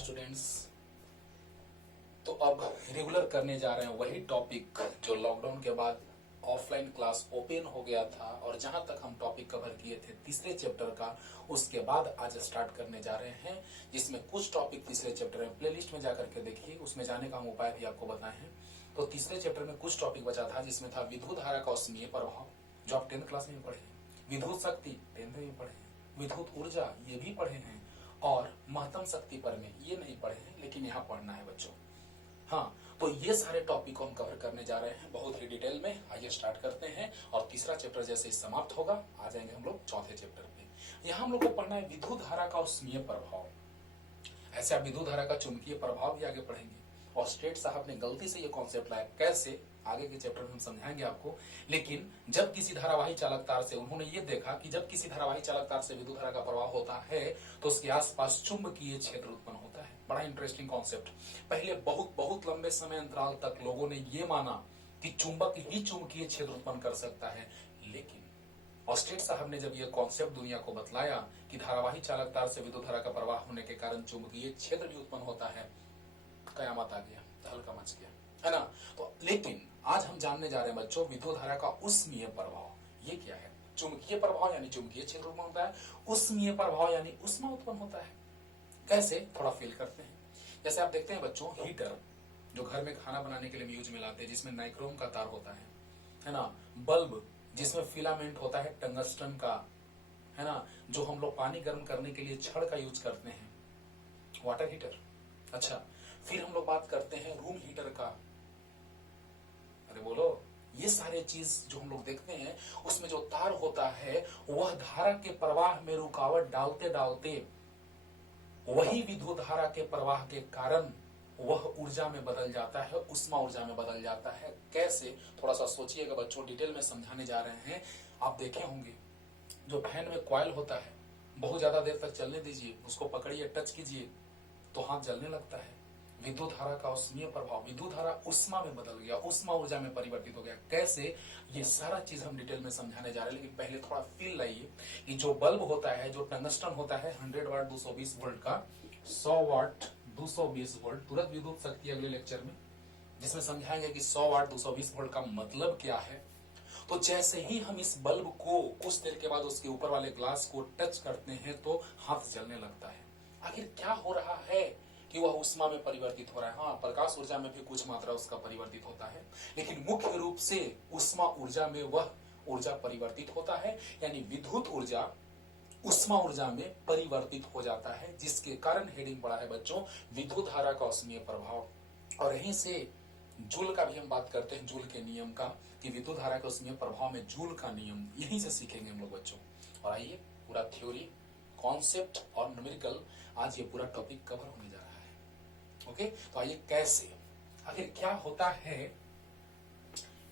Students, तो अब regular करने जा रहे हैं वही टॉपिक जो लॉकडाउन के बाद ऑफलाइन क्लास ओपन हो गया था और जहां तक हम टॉपिक कवर किए थे तीसरे चैप्टर का, उसके बाद आज स्टार्ट करने जा रहे हैं, जिसमें कुछ टॉपिक तीसरे चैप्टर में प्लेलिस्ट में जाकर के देखिए, उसमें जाने का हम उपाय भी आपको बताए हैं। तो तीसरे चैप्टर में कुछ टॉपिक बचा था, जिसमें था विद्युत धारा का औष्मीय प्रभाव, जो आप 10th क्लास में पढ़े हैं, विद्युत शक्ति 10th में पढ़े हैं, विद्युत ऊर्जा ये भी पढ़े हैं, और महत्तम शक्ति पर में ये नहीं पढ़े हैं, लेकिन यहाँ पढ़ना है बच्चों। हाँ, तो ये सारे टॉपिक को हम कवर करने जा रहे हैं बहुत ही डिटेल में। आइए स्टार्ट करते हैं, और तीसरा चैप्टर जैसे ही समाप्त होगा आ जाएंगे हम लोग चौथे चैप्टर पे। यहाँ हम लोग को पढ़ना है विद्युत धारा का औष्मीय प्रभाव। ऐसे आप विद्युत धारा का चुंबकीय प्रभाव भी आगे पढ़ेंगे, और स्टेट साहब ने गलती से ये कॉन्सेप्ट लाया, कैसे आगे के चैप्टर में हम समझाएंगे आपको। लेकिन जब किसी धारावाही चालक तार से उन्होंने ये देखा कि जब किसी धारावाही चालक तार से विद्युत धारा का प्रवाह होता है तो उसके आसपास चुंबकीय क्षेत्र उत्पन्न होता है। बड़ा इंटरेस्टिंग कॉन्सेप्ट। पहले बहुत बहुत लंबे समय अंतराल तक लोगों ने ये माना कि चुंबक ही चुंबकीय क्षेत्र उत्पन्न कर सकता है, लेकिन ऑस्टेट साहब ने जब यह कॉन्सेप्ट दुनिया को बतलाया कि धारावाही चालक तार से विद्युत धारा का प्रवाह होने के कारण चुंबकीय क्षेत्र भी उत्पन्न होता है, कयामत आ गया, तहलका मच गया, है ना। तो लेकिन आज हम जानने जा रहे हैं बच्चों विद्युत धारा का उष्मीय प्रभाव। ये क्या है? चुंबकीय प्रभाव यानी चुंबकीय क्षेत्र उत्पन्न होता है, उष्मीय प्रभाव यानी उष्मा उत्पन्न होता है। कैसे, थोड़ा फील करते हैं। जैसे आप देखते हैं बच्चों, हीटर जो घर में खाना बनाने के लिए यूज में लाते हैं, जिसमें नाइक्रोम का तार होता है ना। बल्ब जिसमें फिलामेंट होता है टंगस्टन का, है ना, जो हम लोग पानी गर्म करने के लिए छड़ का यूज करते हैं, वाटर हीटर। अच्छा, फिर हम लोग बात करते हैं रूम हीटर का। अरे बोलो, ये सारे चीज जो हम लोग देखते हैं उसमें जो तार होता है वह धारा के प्रवाह में रुकावट डालते डालते वही विद्युत धारा के प्रवाह के कारण वह ऊर्जा में बदल जाता है, उष्मा ऊर्जा में बदल जाता है। कैसे, थोड़ा सा सोचिएगा बच्चों, डिटेल में समझाने जा रहे हैं। आप देखे होंगे जो फैन में कॉइल होता है, बहुत ज्यादा देर तक चलने दीजिए, उसको पकड़िए, टच कीजिए तो हाथ जलने लगता है। विद्युत धारा का औष्मीय प्रभाव, विद्युत धारा उष्मा में बदल गया, उष्मा ऊर्जा में परिवर्तित हो गया। कैसे, ये सारा चीज हम डिटेल में समझाने जा रहे हैं, लेकिन पहले थोड़ा फील लाइए कि जो बल्ब होता है, जो टंगस्टन होता है 100 वाट 220 वोल्ट का, 100 वाट 220 वोल्ट, तुरंत विद्युत शक्ति अगले लेक्चर में, जिसमें समझाएंगे कि 100 वाट 220 वोल्ट का मतलब क्या है। तो जैसे ही हम इस बल्ब को कुछ देर के बाद उसके ऊपर वाले ग्लास को टच करते हैं तो हाथ जलने लगता है। आखिर क्या हो रहा है कि वह उष्मा में परिवर्तित हो रहा है। हाँ, प्रकाश ऊर्जा में भी कुछ मात्रा उसका परिवर्तित होता है, लेकिन मुख्य रूप से उष्मा ऊर्जा में वह ऊर्जा परिवर्तित होता है, यानी विद्युत ऊर्जा उष्मा ऊर्जा में परिवर्तित हो जाता है, जिसके कारण हेडिंग पड़ा है बच्चों विद्युत धारा का औष्मीय प्रभाव। और यहीं से जूल का भी हम बात करते हैं, जूल के नियम का, कि विद्युत धारा के औष्मीय प्रभाव में जूल का नियम, यहीं से सीखेंगे हम लोग बच्चों। और आइए पूरा थ्योरी, कॉन्सेप्ट और न्यूमेरिकल, आज ये पूरा टॉपिक कवर होने जा रहा है। ओके, तो आइए कैसे, आखिर क्या होता है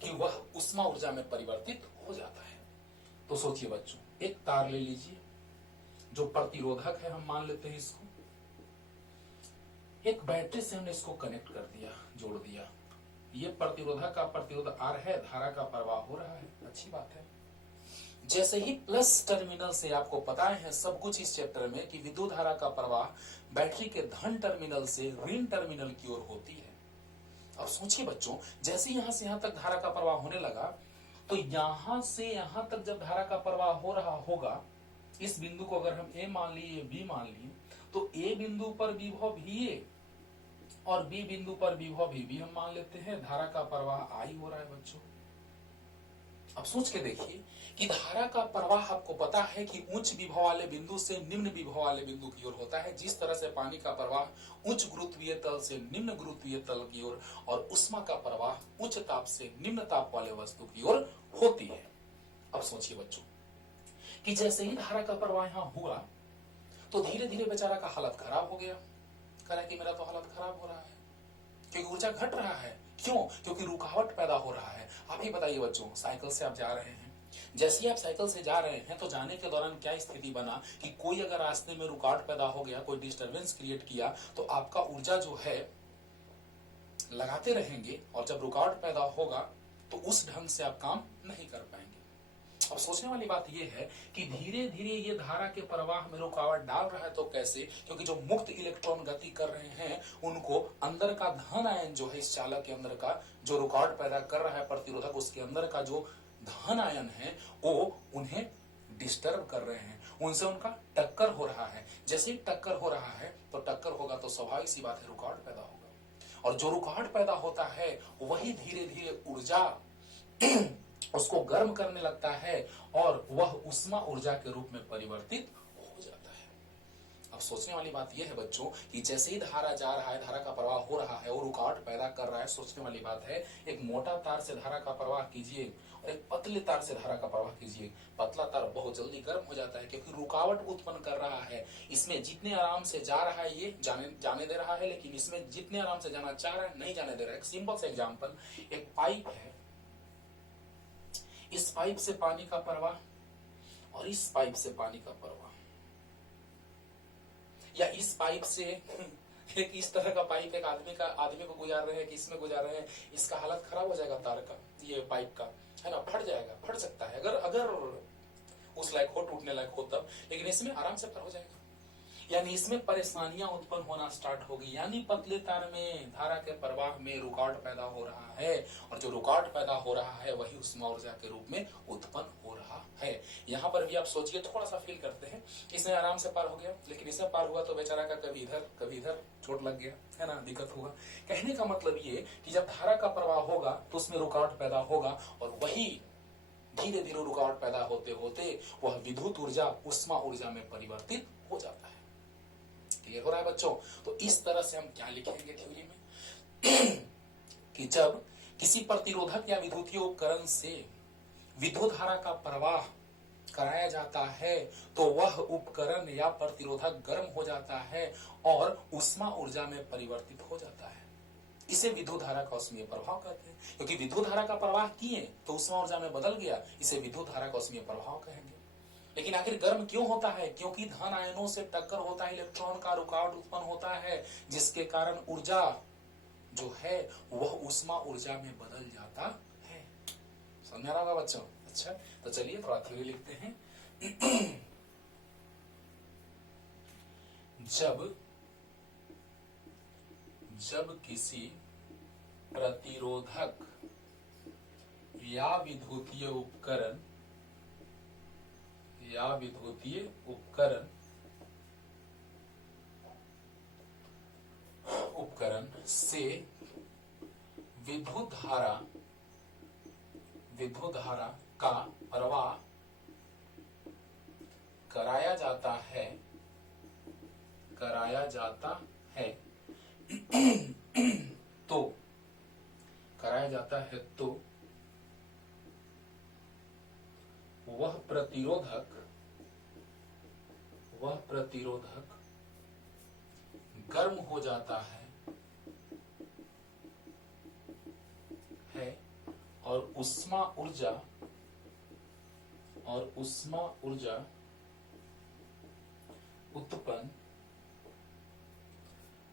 कि वह उष्मा ऊर्जा में परिवर्तित हो जाता है। तो सोचिए बच्चों, एक तार ले लीजिए जो प्रतिरोधक है, हम मान लेते हैं इसको, एक बैटरी से हमने इसको कनेक्ट कर दिया, जोड़ दिया। ये प्रतिरोधक का प्रतिरोध आर है, धारा का प्रवाह हो रहा है, अच्छी बात है। जैसे ही प्लस टर्मिनल से, आपको पता है सब कुछ इस चैप्टर में कि विद्युत धारा का प्रवाह बैटरी के धन टर्मिनल से ऋण टर्मिनल की ओर होती है। अब सोचिए बच्चों, जैसे यहां से यहां तक धारा का प्रवाह होने लगा, तो यहां से यहां तक जब धारा का प्रवाह हो रहा होगा, इस बिंदु को अगर हम ए मान लिए, बी मान लिए, तो ए बिंदु पर विभव भी ए और बी बिंदु पर विभव भी हम मान लेते हैं। धारा का प्रवाह आई हो रहा है बच्चों। अब सोच के देखिए कि धारा का प्रवाह आपको पता है कि उच्च विभव वाले बिंदु से निम्न विभव वाले बिंदु की ओर होता है। जिस तरह से पानी का प्रवाह उच्च गुरुत्वीय तल से निम्न गुरुत्वीय तल की ओर, और उष्मा का प्रवाह उच्च ताप से निम्न ताप वाले वस्तु की ओर होती है। अब सोचिए बच्चों कि जैसे ही धारा का प्रवाह यहां हुआ तो धीरे धीरे बेचारा का हालत खराब हो गया। कह रहा है कि मेरा तो हालत खराब हो रहा है, क्योंकि ऊर्जा घट रहा है। क्यों? क्योंकि रुकावट पैदा हो रहा है। आप ही बताइए बच्चों, साइकिल से आप जा रहे हैं, जैसे ही आप साइकिल से जा रहे हैं तो जाने के दौरान क्या स्थिति बना कि कोई अगर रास्ते में रुकावट पैदा हो गया, कोई डिस्टरबेंस क्रिएट किया, तो आपका ऊर्जा जो है लगाते रहेंगे, और जब रुकावट पैदा होगा तो उस ढंग से आप काम नहीं कर पाएंगे। अब सोचने वाली बात यह है कि धीरे धीरे ये धारा के प्रवाह में रुकावट डाल रहा है, तो कैसे? क्योंकि जो मुक्त इलेक्ट्रॉन गति कर रहे हैं उनको अंदर का धन आयन जो है इस चालक के अंदर का जो रुकावट पैदा कर रहा है प्रतिरोधक, उसके अंदर का जो धन आयन है वो उन्हें डिस्टर्ब कर रहे हैं, उनसे उनका टक्कर हो रहा है। जैसे ही टक्कर हो रहा है तो टक्कर होगा तो स्वाभाविक सी बात है रुकावट पैदा होगा, और जो रुकावट पैदा होता है वही धीरे धीरे ऊर्जा उसको गर्म करने लगता है और वह उष्मा ऊर्जा के रूप में परिवर्तित हो जाता है। अब सोचने वाली बात यह है बच्चों कि जैसे ही धारा जा रहा है, धारा का प्रवाह हो रहा है और रुकावट पैदा कर रहा है, सोचने वाली बात है एक मोटा तार से धारा का प्रवाह कीजिए और एक पतले तार से धारा का प्रवाह कीजिए। पतला तार बहुत जल्दी गर्म हो जाता है क्योंकि रुकावट उत्पन्न कर रहा है। इसमें जितने आराम से जा रहा है ये जाने दे रहा है, लेकिन इसमें जितने आराम से जाना चाह रहा है नहीं जाने दे रहा है। एक सिंपल सा एग्जाम्पल, एक पाइप है, इस पाइप से पानी का प्रवाह और इस पाइप से पानी का प्रवाह, या इस पाइप से एक इस तरह का पाइप एक आदमी को गुजार रहे हैं कि इसमें गुजार रहे हैं, इसका हालत खराब हो जाएगा, तार का ये पाइप का है ना, फट जाएगा, फट सकता है अगर उस लायक हो, टूटने लायक हो तब, लेकिन इसमें आराम से पार हो जाएगा। यानी इसमें परेशानियां उत्पन्न होना स्टार्ट होगी, यानी पतले तार में धारा के प्रवाह में रुकावट पैदा हो रहा है, और जो रुकावट पैदा हो रहा है वही उष्मा ऊर्जा के रूप में उत्पन्न हो रहा है। यहाँ पर भी आप सोचिए, थोड़ा सा फील करते हैं, इसमें आराम से पार हो गया, लेकिन इसमें पार हुआ तो बेचारा का कभी इधर चोट लग गया, है ना, दिक्कत होगा। कहने का मतलब ये कि जब धारा का प्रवाह होगा तो उसमें रुकावट पैदा होगा, और वही धीरे धीरे रुकावट पैदा होते होते वह विद्युत ऊर्जा उष्मा ऊर्जा में परिवर्तित हो जाता है। क्लियर हो रहा है बच्चों? तो इस तरह से हम क्या लिखेंगे थ्योरी में कि जब किसी प्रतिरोधक या विद्युतीय उपकरण से विद्युत धारा का प्रवाह कराया जाता है तो वह उपकरण या प्रतिरोधक गर्म हो जाता है और उष्मा ऊर्जा में परिवर्तित हो जाता है। इसे विद्युत धारा का ऊष्मीय प्रभाव कहते हैं, क्योंकि विद्युत धारा का प्रवाह किए तो उष्मा ऊर्जा में बदल गया, इसे विद्युत धारा का ऊष्मीय प्रभाव कहेंगे। लेकिन आखिर गर्म क्यों होता है? क्योंकि धन आयनों से टक्कर होता है, इलेक्ट्रॉन का रुकावट उत्पन्न होता है, जिसके कारण ऊर्जा जो है वह उष्मा ऊर्जा में बदल जाता है। समझ आ रहा होगा बच्चों? अच्छा, तो चलिए थोड़ा थ्योरी लिखते हैं। जब किसी प्रतिरोधक या विद्युतीय उपकरण से विद्युत धारा का प्रवाह कराया जाता है तो वह प्रतिरोधक गर्म हो जाता है और उष्मा ऊर्जा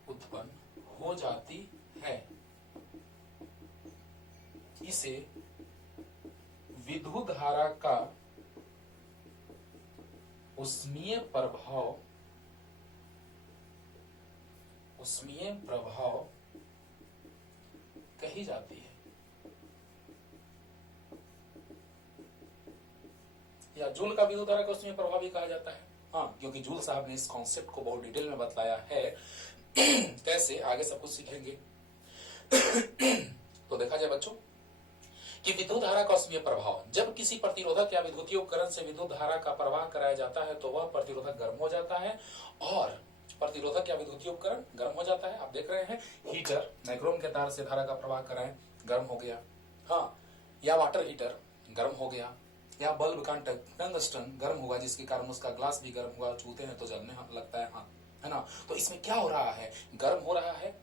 उत्पन्न हो जाती है। इसे विद्युत धारा का ऊष्मीय प्रभाव कही जाती है, या जूल का विद्युत धारा का ऊष्मीय प्रभाव भी कहा जाता है। हाँ, क्योंकि जूल साहब ने इस कॉन्सेप्ट को बहुत डिटेल में बताया है। कैसे, आगे सब कुछ सीखेंगे। तो देखा जाए बच्चों कि विद्युत धारा का ऊष्मीय प्रभाव, जब किसी प्रतिरोधक या विद्युतीय उपकरण से विद्युत धारा का प्रवाह कराया जाता है तो वह प्रतिरोधक गर्म हो जाता है, और प्रतिरोधक या विद्युतीय उपकरण गर्म हो जाता है। आप देख रहे हैं हीटर, नाइक्रोम के तार से धारा का प्रवाह कराएं, गर्म हो गया। हाँ, या वाटर हीटर गर्म हो गया, या बल्ब का टंगस्टन गर्म होगा, जिसके कारण उसका ग्लास भी गर्म होगा, छूते हैं तो जलने लगता है, हाँ, है ना। तो इसमें क्या हो रहा है? गर्म हो रहा है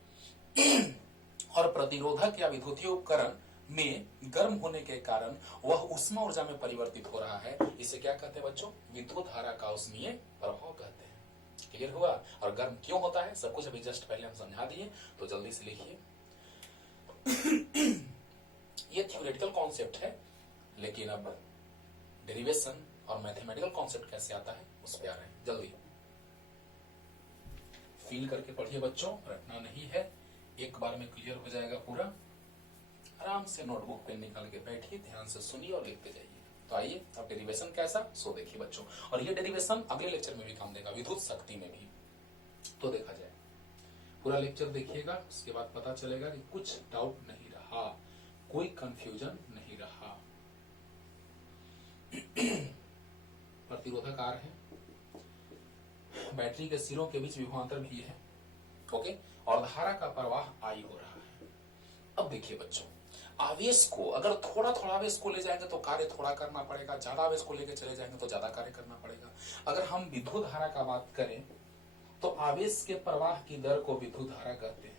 और प्रतिरोधक या विद्युतीय उपकरण में गर्म होने के कारण वह उष्मा ऊर्जा में परिवर्तित हो रहा है। इसे क्या कहते हैं बच्चों? विद्युत धारा का ऊष्मीय प्रभाव कहते हैं। क्लियर हुआ? और गर्म क्यों होता है सब कुछ अभी जस्ट पहले हम समझा दिए, तो जल्दी से लिखिए। ये थ्योरेटिकल कॉन्सेप्ट है, लेकिन अब डेरिवेशन और मैथमेटिकल कॉन्सेप्ट कैसे आता है उस पे आ रहे हैं। जल्दी फील करके पढ़िए बच्चों, रटना नहीं है, एक बार में क्लियर हो जाएगा पूरा। आराम से नोटबुक पेन निकाल के बैठिए, ध्यान से सुनिए और लिखते जाइए। तो आइए अब डेरिवेशन कैसा सो देखिए बच्चों, और ये डेरिवेशन अगले लेक्चर में भी काम देगा, विद्युत शक्ति में भी। तो देखा जाए, पूरा लेक्चर देखिएगा, उसके बाद पता चलेगा कि कुछ डाउट नहीं रहा, कोई कंफ्यूजन नहीं रहा। प्रतिरोधक आर है, बैटरी के सिरों के बीच विभवांतर भी है, ओके, और धारा का प्रवाह आई हो रहा है। अब देखिए बच्चों, आवेश को अगर थोड़ा थोड़ा आवेश को ले जाएंगे तो कार्य थोड़ा करना पड़ेगा, ज्यादा आवेश को लेकर चले जाएंगे तो ज्यादा कार्य करना पड़ेगा। अगर हम विद्युत धारा का बात करें तो आवेश के प्रवाह की दर को विद्युत धारा कहते हैं।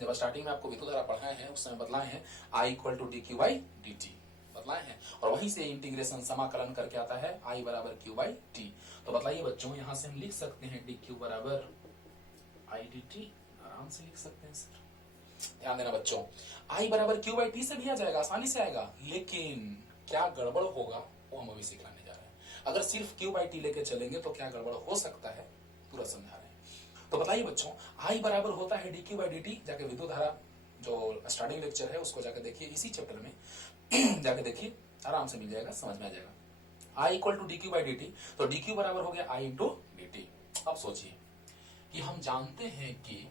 जब स्टार्टिंग में आपको विद्युत धारा पढ़ाए हैं उस समय बदलाए हैं I equal to D Q by D T बदलाए हैं, और वहीं से इंटीग्रेशन समाकलन करके आता है I बराबर क्यू बाई टी। तो बतलाइए बच्चों, यहां से हम लिख सकते हैं डी क्यू बराबर आई डी टी, आराम से लिख सकते हैं सर। ध्यान देना बच्चों, I बराबर क्यू बाई टी से भी आ जाएगा, आसानी से आएगा, लेकिन क्या गड़बड़ होगा वो हम अभी सिखाने जा रहे हैं। अगर सिर्फ क्यू बाई टी लेके चलेंगे तो क्या गड़बड़ हो सकता है पूरा समझा रहे हैं। तो बताइए बच्चों, I बराबर होता है D Q by D T. जाके विद्युत धारा जो स्टार्टिंग लेक्चर है उसको जाके देखिए, इसी चैप्टर में जाके देखिए, आराम से मिल जाएगा, समझ में आ जाएगा। I equal to D Q by D T, तो डी क्यू बराबर हो गया I इंटू डी टी। अब सोचिए कि हम जानते हैं कि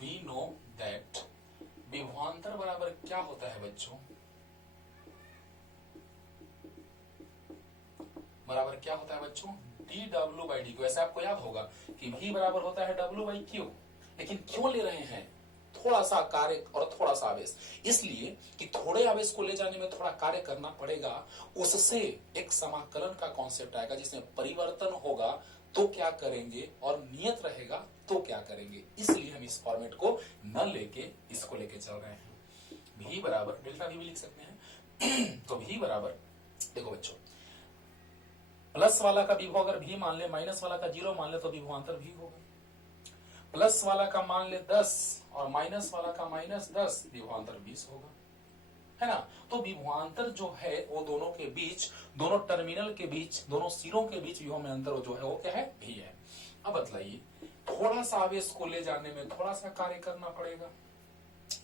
we know that विभवांतर बराबर क्या होता है बच्चों, बराबर क्या होता है बच्चों, D W by D Q. ऐसा आपको याद होगा कि v बराबर होता है डब्ल्यू बाई क्यू, लेकिन क्यों ले रहे हैं, थोड़ा सा कार्य और थोड़ा सा आवेश, इसलिए कि थोड़े आवेश को ले जाने में थोड़ा कार्य करना पड़ेगा, उससे एक समाकलन का कॉन्सेप्ट आएगा जिसमें परिवर्तन होगा तो क्या करेंगे और नियत रहेगा तो क्या करेंगे। इसलिए हम इस फॉर्मेट को न लेके इसको लेके चल रहे हैं। v बराबर डेल्टा v भी लिख सकते हैं। तो v बराबर देखो बच्चों, प्लस वाला का विभव अगर v मान ले, माइनस वाला का 0 मान ले तो विभवांतर v होगा। प्लस वाला का मान ले 10 और माइनस वाला का -10, विभवांतर 20 होगा, है ना। तो विभवांतर जो है वो दोनों के बीच, दोनों टर्मिनल के बीच, दोनों सिरों के बीच विभव में अंतर जो है वो क्या है, v है। अब बतलाइए, थोड़ा सा आवेश को ले जाने में थोड़ा सा कार्य करना पड़ेगा,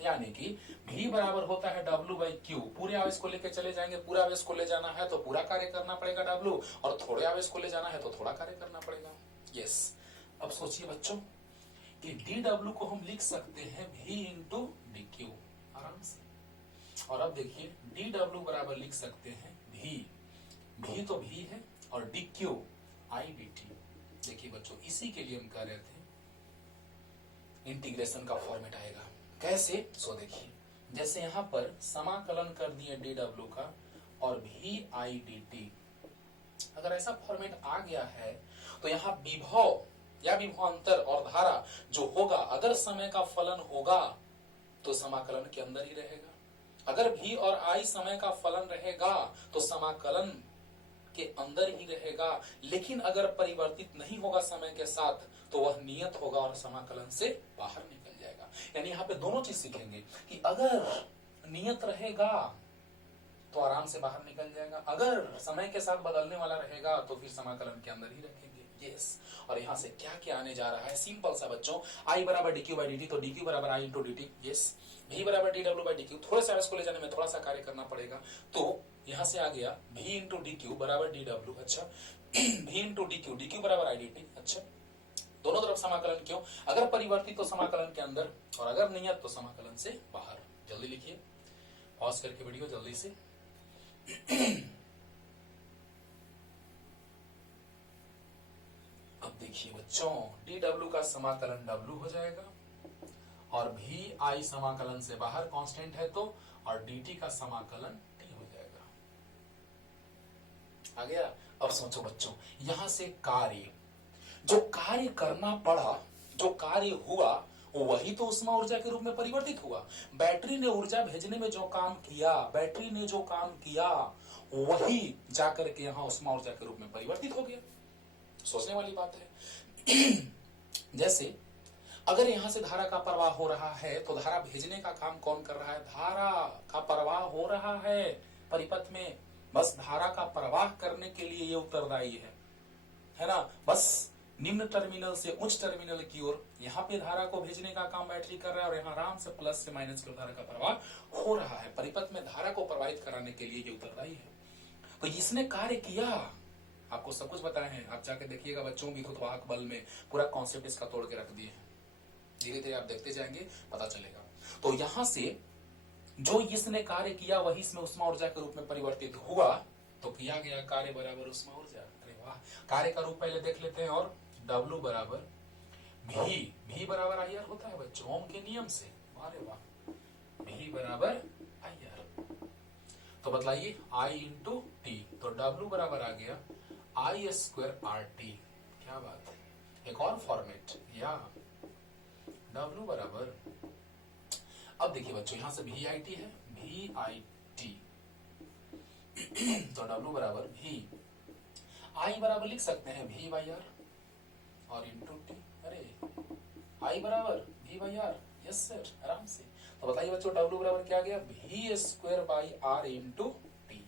यानी कि v बराबर होता है W बाई क्यू। पूरे आवेश को लेकर चले जाएंगे, पूरा आवेश को ले जाना है तो पूरा कार्य करना पड़ेगा W, और थोड़े आवेश को ले जाना है तो थोड़ा कार्य करना पड़ेगा। यस, अब सोचिए बच्चों कि dW को हम लिख सकते हैं v इंटू डी क्यू, आराम से। और अब देखिए dW बराबर लिख सकते हैं v तो v है और dq आई डी टी। देखिए बच्चों, इसी के लिए हम कह रहे थे इंटीग्रेशन का फॉर्मेट आएगा कैसे, सो देखिए, जैसे यहां पर समाकलन कर दिए dW का और v आई डी टी, अगर ऐसा फॉर्मेट आ गया है तो यहाँ विभव या विभवांतर और धारा जो होगा, अगर समय का फलन होगा तो समाकलन के अंदर ही रहेगा, अगर v और I समय का फलन रहेगा तो समाकलन के अंदर ही रहेगा, लेकिन अगर परिवर्तित नहीं होगा समय के साथ तो वह नियत होगा और समाकलन से बाहर निकल जाएगा। यानी यहाँ पे दोनों चीज सीखेंगे कि अगर नियत रहेगा तो आराम से बाहर निकल जाएगा, अगर समय के साथ बदलने वाला रहेगा तो फिर समाकलन के अंदर ही रखेंगे। यस, और यहाँ से क्या क्या आने जा रहा है, सिंपल सा बच्चों, I बराबर D Q by D T, तो डी क्यू बराबर I into D T. Yes, v बराबर D W by D Q, थोड़े से आवेश को ले जाने में थोड़ा सा कार्य करना पड़ेगा, तो यहाँ से आ गया v इंटू डी क्यू बराबर डी डब्ल्यू। अच्छा, v into D Q, D Q बराबर आई डी टी। अच्छा, दोनों तरफ समाकलन क्यों, अगर परिवर्तित तो समाकलन के अंदर और अगर नियत तो समाकलन से बाहर। जल्दी लिखिए, पॉज करके वीडियो जल्दी से। अब देखिए बच्चों, dw का समाकलन w हो जाएगा और vi समाकलन से बाहर कांस्टेंट है तो, और dt का समाकलन t हो जाएगा। आ गया। अब सोचो बच्चों, यहां से कार्य, जो कार्य करना पड़ा, जो कार्य हुआ वही तो उष्मा ऊर्जा के रूप में परिवर्तित हुआ। बैटरी ने ऊर्जा भेजने में जो काम किया, बैटरी ने जो काम किया वही जाकर के यहाँ उष्मा ऊर्जा के रूप में परिवर्तित हो गया। सोचने वाली बात है। जैसे अगर यहां से धारा का प्रवाह हो रहा है तो धारा भेजने का काम कौन कर रहा है? धारा का प्रवाह हो रहा है परिपथ में, बस धारा का प्रवाह करने के लिए ये उत्तरदायी है ना। बस निम्न टर्मिनल से उच्च टर्मिनल की ओर यहाँ पे धारा को भेजने का काम बैटरी कर रहा है और यहाँ आराम से प्लस से माइनस की ओर धारा का प्रवाह हो रहा है। परिपथ में धारा को प्रवाहित कराने के लिए ये उत्तरदायी है। तो इसने कार्य किया, आपको सब कुछ बताया है, आप जाके देखिएगा बच्चों, विद्युत वाहक बल में पूरा कॉन्सेप्ट इसका तोड़ के रख दिए हैं। धीरे धीरे आप देखते जाएंगे, पता चलेगा। तो यहां से जो इसने कार्य किया वही इसमें उष्मा ऊर्जा के रूप में परिवर्तित हुआ। तो किया गया कार्य बराबर उष्मा ऊर्जा। अरे वाह, कार्य का रूप पहले देख लेते हैं। और W बराबर भी बराबर आई आर होता है बच्चों, ओम के नियम से। अरे वाह, भी बराबर आई आर। तो बतलाइए I इंटू टी, तो W बराबर आ गया I स्क्वायर आर टी। क्या बात है, एक और फॉर्मेट, या W बराबर, अब देखिए बच्चों यहां से भी आई टी है, भी आई टी, तो W बराबर भी, I बराबर लिख सकते हैं भी बाई आर और इंटू टी। अरे I बराबर भी बाई आर, यस सर, आराम से। तो बताइए बच्चों W बराबर क्या आ गया? भी square by R into T.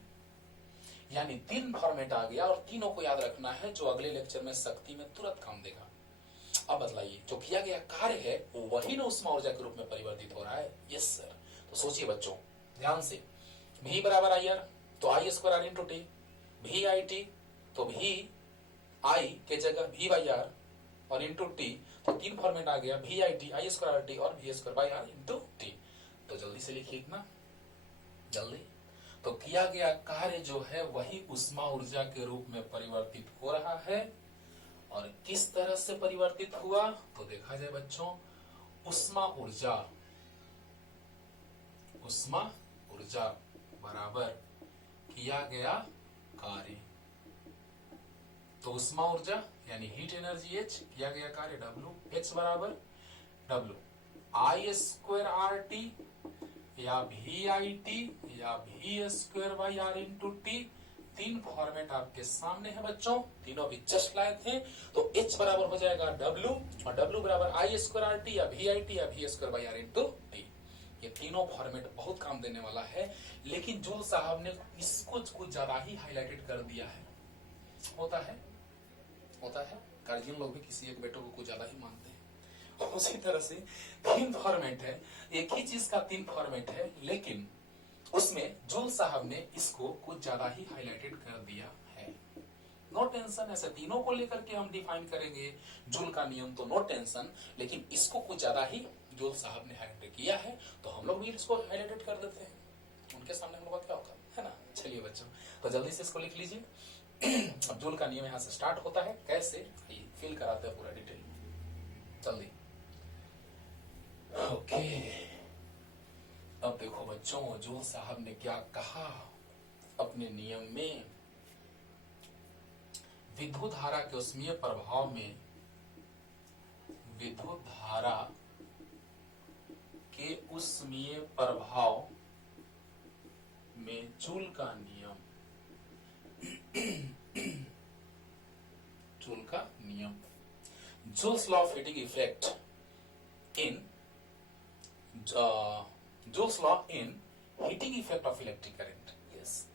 यानी 3 फॉर्मेट आ गया और तीनों को याद रखना है, जो अगले लेक्चर में शक्ति में तुरंत काम देगा। अब बतलाइए, जो किया गया कार्य है वही ना उष्मा ऊर्जा के रूप में परिवर्तित हो रहा है। Yes sir. तो सोचिए बच्चों ध्यान से, भी बराबर आई आर, तो I square R into T, भी आई टी, तो भी आई के जगह भी बाई आर और इंटू टी, तो 3 फॉर्मेट आ गया, भी I T, I square R T और भी square by R into T. तो जल्दी से लिखिए इतना, जल्दी। तो किया गया कार्य जो है वही उष्मा ऊर्जा के रूप में परिवर्तित हो रहा है। और किस तरह से परिवर्तित हुआ तो देखा जाए बच्चों, उष्मा ऊर्जा बराबर किया गया कार्य। तो उष्मा ऊर्जा यानी हीट एनर्जी H, किया गया कार्य W, H बराबर W I square R T या भी आई टी या भी square by R into T. 3 format आपके सामने है बच्चों, तीनों भी जस्ट लाए थे। तो H बराबर हो जाएगा W और W बराबर आई स्क्वायर आर टी या भी आई टी या भी square by R into T. ये तीनों फॉर्मेट बहुत काम देने वाला है, लेकिन जूल साहब ने इसको कुछ ज्यादा ही हाईलाइटेड कर दिया है। होता है गार्जियन लोग भी किसी एक बेटों को कुछ ज्यादा ही मानते हैं। उसी तरह से 3 फॉर्मेट है, एक ही चीज का 3 फॉर्मेट है, लेकिन उसमें जूल साहब ने इसको कुछ ज्यादा ही हाईलाइटेड कर दिया है। नो टेंशन, ऐसे तीनों को लेकर के हम डिफाइन करेंगे जूल का नियम, तो नो टेंशन, लेकिन इसको कुछ ज्यादा ही जूल साहब ने हाईलाइट किया है, तो हम लोग भी इसको हाईलाइटेड कर देते हैं। उनके सामने हम लोग का क्या होगा, है ना। चलिए बच्चों, तो जल्दी से इसको लिख लीजिए। अब जूल का नियम यहां से स्टार्ट होता है, कैसे फील कराते हैं पूरा डिटेल, जल्दी। ओके, अब देखो बच्चों, जूल साहब ने क्या कहा अपने नियम में। विद्युत धारा के उष्मीय प्रभाव में, विद्युत धारा के उष्मीय प्रभाव में जूल का नियम, जूल का नियम, joules law of heating effect in joules law in heating effect of electric current. Yes,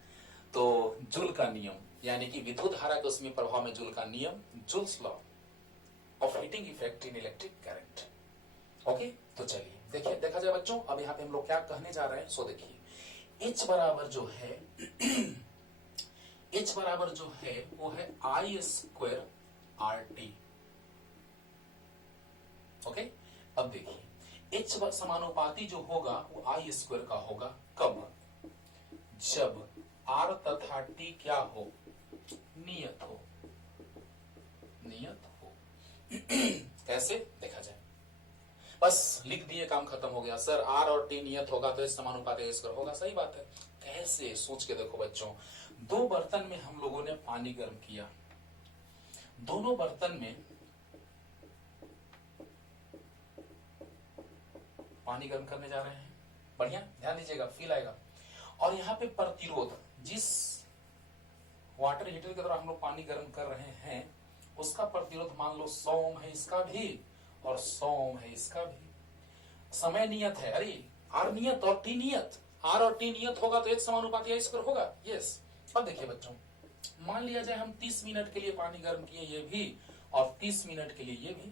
तो जूल का नियम यानी कि विद्युत धारा के उसमें प्रभाव में जूल का नियम, joules law of heating effect in electric current. Okay, तो चलिए देखिए, देखा जाए बच्चों, अब यहाँ पे हम लोग क्या कहने जा रहे हैं, सो देखिए। H बराबर जो है H बराबर जो है वो है आई स्क्वायर आर टी। ओके, अब देखिए H समानुपाती जो होगा वो आई स्क्वायर का होगा, कब? जब R तथा T क्या हो, नियत हो, नियत हो। कैसे देखा जाए, बस लिख दिए, काम खत्म हो गया। सर R और T नियत होगा तो इस समानुपाती स्क्वायर होगा, सही बात है। कैसे, सोच के देखो बच्चों, 2 बर्तन में हम लोगों ने पानी गर्म किया, दोनों बर्तन में पानी गर्म करने जा रहे हैं, बढ़िया ध्यान दीजिएगा, फील आएगा। और यहाँ पे प्रतिरोध, जिस वाटर हीटर के द्वारा हम लोग पानी गर्म कर रहे हैं उसका प्रतिरोध मान लो 100 ओम है, इसका भी और 100 ओम है इसका भी। समय नियत है, अरे आर नियत और टी नियत, आर और टी नियत होगा तो H समानुपाती I स्क्वायर होगा। यस। अब देखिए बच्चों, मान लिया जाए हम 30 मिनट के लिए पानी गर्म किए ये भी, और 30 मिनट के लिए ये भी।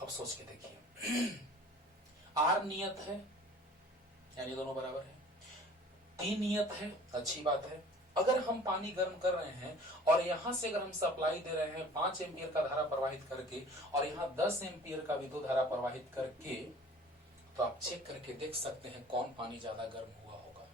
अब सोच के देखिए, आर नियत है यानी दोनों बराबर है, टी नियत है, अच्छी बात है। अगर हम पानी गर्म कर रहे हैं और यहां से अगर हम सप्लाई दे रहे हैं 5 एम्पियर का धारा प्रवाहित करके और यहाँ 10 एम्पियर का विद्युत धारा प्रवाहित करके, तो आप चेक करके देख सकते हैं कौन पानी ज्यादा गर्म हुआ होगा।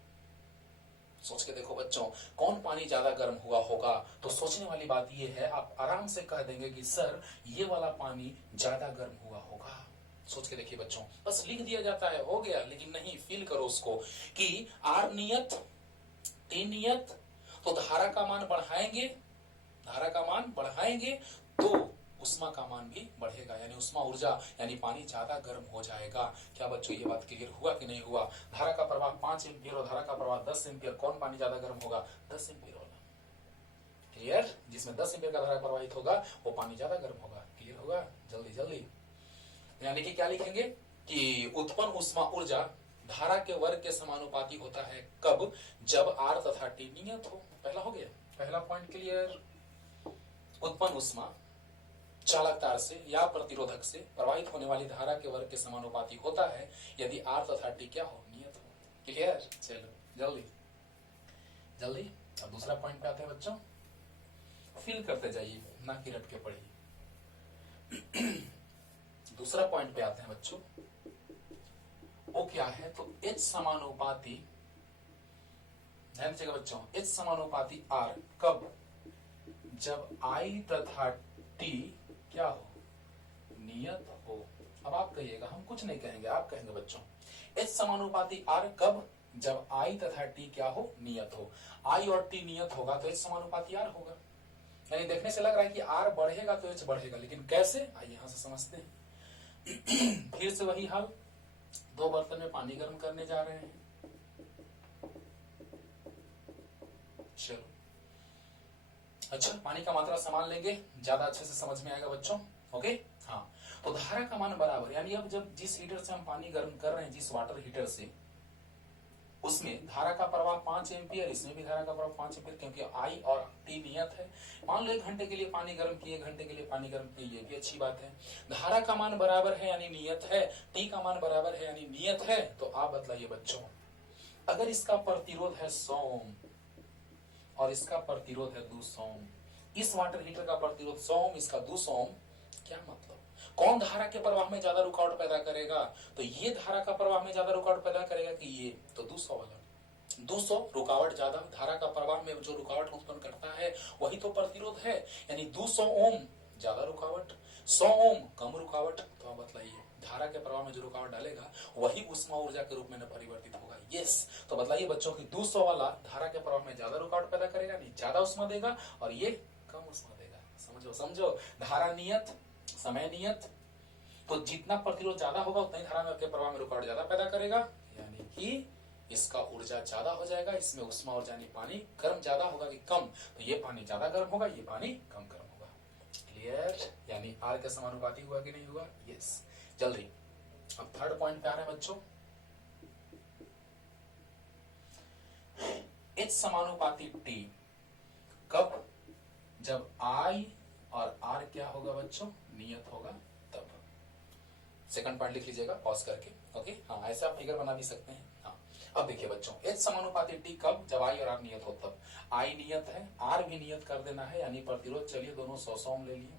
सोच के देखो बच्चों, कौन पानी ज्यादा गर्म हुआ होगा। तो सोचने वाली बात यह है, आप आराम से कह देंगे कि सर ये वाला पानी ज्यादा गर्म हुआ होगा। सोच के देखिए बच्चों, बस लिख दिया जाता है हो गया, लेकिन नहीं, फील करो उसको कि आर नियत टी नियत, तो धारा का मान बढ़ाएंगे, धारा का मान बढ़ाएंगे तो उष्मा का मान भी बढ़ेगा, यानी उष्मा ऊर्जा यानी पानी ज्यादा गर्म हो जाएगा। क्या बच्चों ये बात क्लियर हुआ कि नहीं हुआ? धारा का प्रवाह 5 एम्पियर और धारा का प्रवाह 10 एम्पियर, कौन पानी ज्यादा गर्म होगा? 10 एम्पियर वाला। क्लियर? जिसमें 10 एम्पियर का धारा प्रवाहित होगा वो पानी ज्यादा गर्म होगा। क्लियर होगा? जल्दी जल्दी। यानी कि क्या लिखेंगे कि उत्पन्न उष्मा ऊर्जा धारा के वर्ग के समानुपाती होता है। कब? जब आर तथा टी नियत हो। पहला हो गया, पहला पॉइंट क्लियर। उत्पन्न उष्मा चालक तार से या प्रतिरोधक से प्रवाहित होने वाली धारा के वर्ग के समानुपाती होता है यदि आर तथा टी क्या हो? नियत हो। क्लियर? चलो जल्दी जल्दी। अब दूसरा पॉइंट पे आते हैं बच्चों, फील करते जाइए ना कि रट के पढ़िए। दूसरा पॉइंट पे आते हैं बच्चों, वो क्या है? तो H समानुपाती, ध्यान दीजिएगा बच्चों, H समानुपाती R कब? जब I तथा T क्या हो? नियत हो। अब आप कहिएगा, हम कुछ नहीं कहेंगे, आप कहेंगे बच्चों H समानुपाती R कब? जब I तथा T क्या हो? नियत हो। I और T नियत होगा तो H समानुपाती R होगा। यानी देखने से लग रहा है कि R बढ़ेगा तो H बढ़ेगा, लेकिन कैसे? आइए यहां से समझते हैं। फिर से वही हाल, दो बर्तन में पानी गर्म करने जा रहे हैं। चलो अच्छा, पानी का मात्रा समान लेंगे, ज्यादा अच्छे से समझ में आएगा बच्चों। ओके हाँ, तो धारा का मान बराबर, यानी अब जब जिस हीटर से हम पानी गर्म कर रहे हैं, जिस वाटर हीटर से, उसमें धारा का प्रवाह 5 एम्पियर, इसमें भी धारा का प्रवाह 5 एम्पियर, क्योंकि आई और टी नियत है। मान लो 1 घंटे के लिए पानी गर्म किए, 1 घंटे के लिए पानी गर्म किए, ये भी अच्छी बात है। धारा का मान बराबर है यानी नियत है, टी का मान बराबर है यानी नियत है। तो आप बतलाइए बच्चों, अगर इसका प्रतिरोध है 100 ओम और इसका प्रतिरोध है 200 ओम, इस वाटर हीटर का प्रतिरोध 100 ओम, इसका 200 ओम, क्या मतलब? कौन धारा के प्रवाह में ज्यादा रुकावट पैदा करेगा? तो ये धारा का प्रवाह में ज्यादा रुकावट पैदा करेगा कि ये? तो 200 वाला। 200 रुकावट ज्यादा, धारा का प्रवाह में जो रुकावट उत्पन्न करता है वही तो प्रतिरोध है, यानी 200 ओम ज्यादा रुकावट, 100 ओम कम रुकावट। तो आप बतलाइए, धारा के प्रवाह में जो रुकावट डालेगा वही उष्मा ऊर्जा के रूप में परिवर्तित होगा। यस, तो बतलाइए बच्चों की 200 वाला धारा के प्रवाह में ज्यादा रुकावट पैदा करेगा, नहीं ज्यादा उष्मा देगा, और ये कम उष्मा देगा। समझो समझो, धारा नियत, समय नियत, तो जितना प्रतिरोध ज्यादा होगा उतना ही धारा के प्रवाह में रुकावट ज्यादा पैदा करेगा, यानी कि इसका ऊर्जा ज्यादा हो जाएगा, इसमें उष्मा ऊर्जा यानी पानी गर्म ज्यादा होगा कि कम? तो ये पानी ज्यादा गर्म होगा, ये पानी कम गर्म होगा। क्लियर? यानी आर के समानुपाती हुआ कि नहीं हुआ? यस। जल्दी, अब थर्ड पॉइंट पे आ रहे हैं बच्चों, H समानुपाती T कब? जब I और R क्या होगा बच्चों? नियत होगा तब। सेकंड पॉइंट लिख लीजिएगा पॉज करके। ओके हाँ, ऐसे आप फिगर बना भी सकते हैं। हाँ, अब देखिए बच्चों, H समानुपाती T कब? जब I और R नियत हो तब। I नियत है, R भी नियत कर देना है, यानी प्रतिरोध चलिए दोनों 100 ओम ले लिए।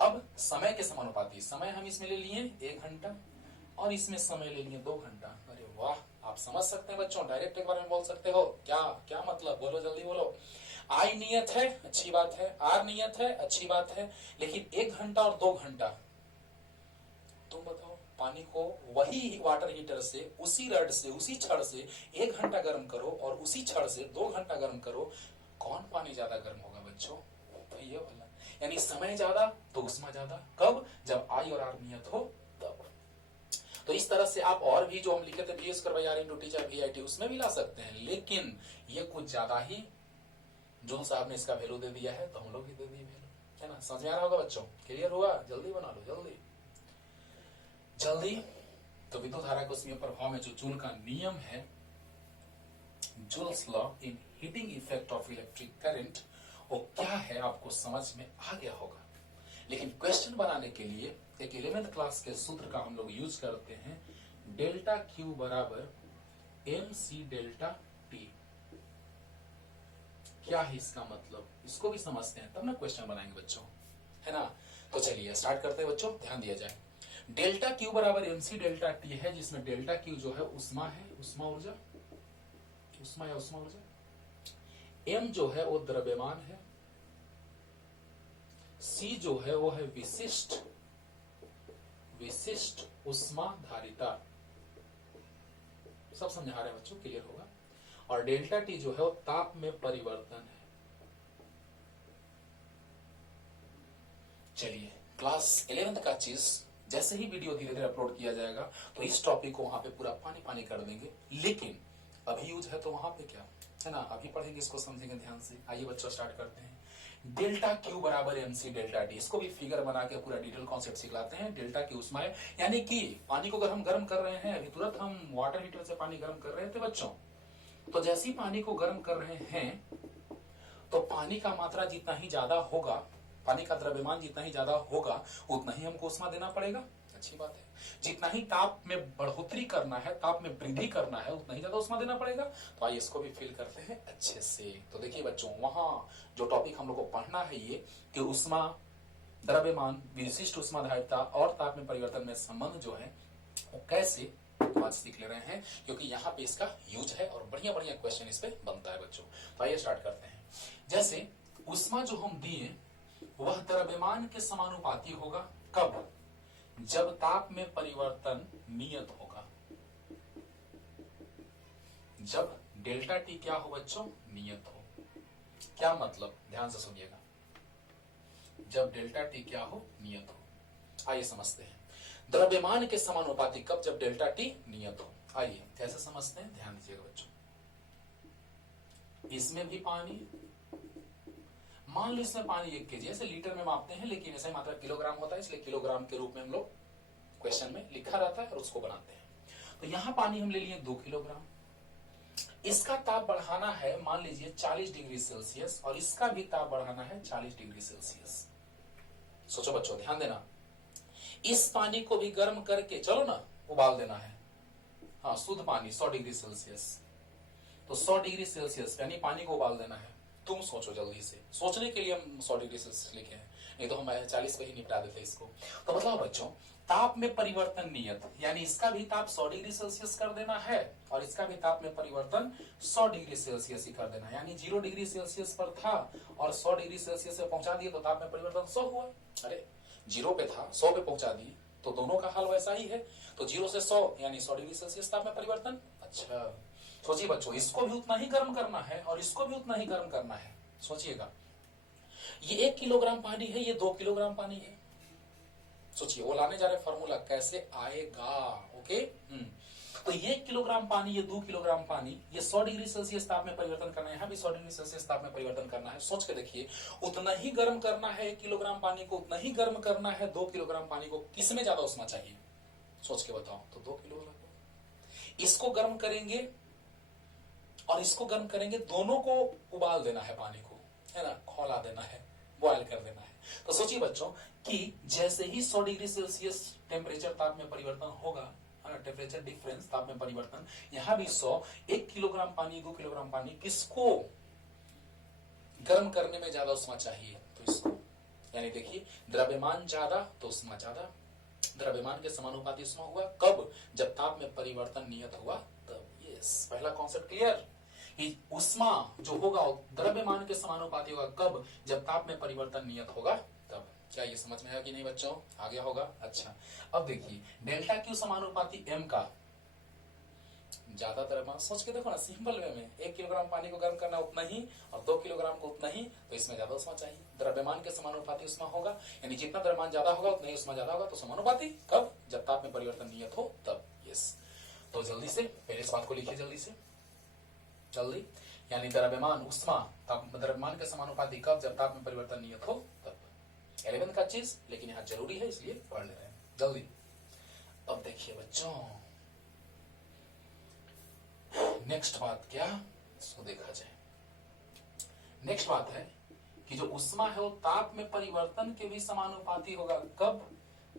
अब समय के समानुपाती, समय हम इसमें ले लिए 1 घंटा और इसमें समय ले लिए 2 घंटा। अरे वाह, आप समझ सकते हैं बच्चों, डायरेक्ट एक बार में बोल सकते हो। क्या क्या मतलब? बोलो जल्दी बोलो। I नियत है, अच्छी बात है, R नियत है, अच्छी बात है, लेकिन 1 घंटा और 2 घंटा, तुम बताओ, पानी को वही वाटर हीटर से, उसी रड से, उसी छड़ से 1 घंटा गर्म करो और उसी छड़ से 2 घंटा गर्म करो, कौन पानी ज्यादा गर्म होगा बच्चों? तो ये वाला, यानी समय ज्यादा तो उष्मा ज्यादा। कब? जब I और R नियत हो तब। तो इस तरह से आप और भी जो हम लिखे थे VS कर R इंटू टी चाहे VIT, उसमें भी ला सकते हैं, लेकिन ये कुछ ज्यादा ही जूल साहब ने इसका वैल्यू दे दिया है, तो हम लोग भी दे दिए वैल्यू, है ना? समझ में आ रहा होगा बच्चों? क्लियर हुआ? जल्दी बना लो जल्दी। जल्दी। तो विद्युत धारा के उसमें प्रभाव में जो जूल का नियम है, joules law in heating effect of electric current, वो क्या है आपको समझ में आ गया होगा। लेकिन क्वेश्चन बनाने के लिए एक 11th क्लास के सूत्र का हम लोग यूज करते हैं, डेल्टा क्यू बराबर एम सी डेल्टा टी। क्या है इसका मतलब, इसको भी समझते हैं तब ना क्वेश्चन बनाएंगे बच्चों, है ना। तो चलिए स्टार्ट करते हैं बच्चों, ध्यान दिया जाए। डेल्टा क्यू बराबर एम सी डेल्टा टी है, जिसमें डेल्टा क्यू जो है उष्मा है, उष्मा ऊर्जा, उष्मा या उष्मा ऊर्जा। एम जो है वो द्रव्यमान है, सी जो है वो है विशिष्ट उष्मा धारिता। सब समझा रहे हैं बच्चों, क्लियर होगा। और डेल्टा टी जो है वो ताप में परिवर्तन है। चलिए क्लास 11th का चीज जैसे ही वीडियो धीरे धीरे अपलोड किया जाएगा तो इस टॉपिक को वहां पे पूरा पानी पानी कर देंगे, लेकिन अभी यूज है तो वहां पे क्या है ना, अभी पढ़ेंगे, इसको समझेंगे ध्यान से। आइए बच्चों स्टार्ट करते हैं। डेल्टा क्यू बराबर एमसी डेल्टा टी, इसको भी फिगर बना के पूरा डिटेल कॉन्सेप्ट सिखलाते हैं। डेल्टा क्यू उष्मा है, यानी कि पानी को अगर हम गर्म कर रहे हैं, अभी तुरंत हम वाटर हीटर से पानी गर्म कर रहे थे बच्चों, तो जैसे ही पानी को गर्म कर रहे हैं तो पानी का मात्रा जितना ही ज्यादा होगा, पानी का द्रव्यमान जितना ही ज्यादा होगा, उतना ही हमको उष्मा देना पड़ेगा। अच्छी बात है। जितना ही ताप में बढ़ोतरी करना है, ताप में वृद्धि करना है, उतना ही ज्यादा उष्मा देना पड़ेगा। तो आइए इसको भी फील करते हैं अच्छे से। तो देखिए बच्चों, वहां जो टॉपिक हम लोग को पढ़ना है ये कि उष्मा, द्रव्यमान, विशिष्ट उष्मा धारिता और ताप में परिवर्तन में संबंध जो है वो कैसे आज सीख ले रहे हैं, क्योंकि यहाँ पे इसका यूज है और बढ़िया बढ़िया क्वेश्चन इस पे बनता है बच्चों। तो आइए स्टार्ट करते हैं। जैसे उष्मा जो हम दिए वह द्रव्यमान के समानुपाती होगा, कब? जब ताप में परिवर्तन नियत होगा। जब डेल्टा टी क्या हो बच्चों? नियत हो। क्या मतलब, ध्यान से सुनिएगा। जब डेल्टा टी क्या हो? नियत हो। आइए समझते हैं। द्रव्यमान के समानुपाती कब? जब डेल्टा टी नियत हो। आइए कैसे समझते हैं, ध्यान दीजिएगा बच्चों। इसमें भी पानी, मान लो इसमें पानी 1 kg, ऐसे लीटर में मापते हैं लेकिन ऐसा ही मात्रा किलोग्राम होता है, इसलिए किलोग्राम के रूप में हम लोग क्वेश्चन में लिखा रहता है और उसको बनाते हैं। तो यहां पानी हम ले लिए 2 किलोग्राम। इसका ताप बढ़ाना है मान लीजिए 40 डिग्री सेल्सियस, और इसका भी ताप बढ़ाना है 40 डिग्री सेल्सियस। सोचो बच्चों, ध्यान देना। इस पानी को भी गर्म करके चलो ना उबाल देना है, हाँ शुद्ध पानी 100 डिग्री सेल्सियस। तो 100 डिग्री सेल्सियस यानी पानी को उबाल देना है। तुम सोचो जल्दी से, सोचने के लिए हम 100 डिग्री सेल्सियस लिखे हैं, नहीं तो हम 40 पे ही निपटा देते इसको। तो बताओ बच्चों, ताप में परिवर्तन नियत, यानी इसका भी ताप 100 डिग्री सेल्सियस कर देना है और इसका भी ताप में परिवर्तन 100 डिग्री सेल्सियस ही कर देना है। यानी 0 डिग्री सेल्सियस पर था और 100 डिग्री सेल्सियस पे पहुंचा दिए तो ताप में परिवर्तन 100 हुआ। अरे 0 पे था 100 पे पहुंचा दिए तो दोनों का हाल वैसा ही है। तो 0 से 100 यानी 100 डिग्री सेल्सियस ताप में परिवर्तन। अच्छा सोचिए बच्चों, इसको भी उतना ही गर्म करना है और इसको भी उतना ही गर्म करना है। सोचिएगा, ये 1 किलोग्राम पानी है, ये 2 किलोग्राम पानी है। सोचिए वो लाने जा रहे फॉर्मूला कैसे आएगा। ओके तो ये 1 किलोग्राम पानी, ये 2 किलोग्राम पानी, ये 100 डिग्री सेल्सियस ताप में परिवर्तन करना है, यहाँ भी 100 डिग्री सेल्सियस ताप में परिवर्तन करना है। सोच के देखिए, उतना ही गर्म करना है 1 किलोग्राम पानी को, उतना ही गर्म करना है 2 किलोग्राम पानी को। किसमें ज्यादा उष्मा चाहिए सोच के बताओ। तो 2 किलोग्राम। इसको गर्म करेंगे और इसको गर्म करेंगे, दोनों को उबाल देना है पानी को, है ना, खौला देना है, बॉयल कर देना है। तो सोचिए बच्चों कि जैसे ही 100 डिग्री सेल्सियस टेम्परेचर ताप में परिवर्तन होगा, टेम्परेचर डिफरेंस ताप में परिवर्तन, यहां भी 100, 1 किलोग्राम पानी 2 किलोग्राम पानी, किसको गर्म करने में ज्यादा उष्मा चाहिए? तो इसको। यानी देखिए, द्रव्यमान ज्यादा तो उष्मा ज्यादा, द्रव्यमान के समानुपाती उष्मा हुआ कब? जब ताप में परिवर्तन नियत हुआ तब। यस, पहला कॉन्सेप्ट क्लियर। उष्मा जो होगा द्रव्यमान के समानुपाती होगा कब? जब ताप में परिवर्तन नियत होगा तब। क्या ये समझ में आया कि नहीं बच्चों? आ गया होगा। अच्छा अब देखिए, डेल्टा क्यू समानुपाती एम का ज्यादा द्रव्यमान, सोच के देखो ना सिंपल वे में, 1 किलोग्राम पानी को गर्म करना उतना ही और 2 किलोग्राम को उतना ही, तो इसमें ज्यादा उष्मा चाहिए। द्रव्यमान के समानुपाती उष्मा होगा, यानी जितना द्रव्यमान ज्यादा होगा उतना ही उष्मा ज्यादा होगा। तो समानुपाती कब? जब ताप में परिवर्तन नियत हो तब। यस, तो जल्दी से पहले इस बात को लिखिए जल्दी से, जल्दी। यानी द्रव्यमान उष्मा द्रव्यमान के समानुपाती कब? जब ताप में परिवर्तन नियत हो तब। 11th का चीज, लेकिन यहाँ जरूरी है इसलिए पढ़ ले रहे हैं जल्दी। अब देखिए बच्चों, नेक्स्ट बात क्या, इसको देखा जाए। नेक्स्ट बात है कि जो ऊष्मा है वो ताप में परिवर्तन के भी समानुपाती होगा। कब?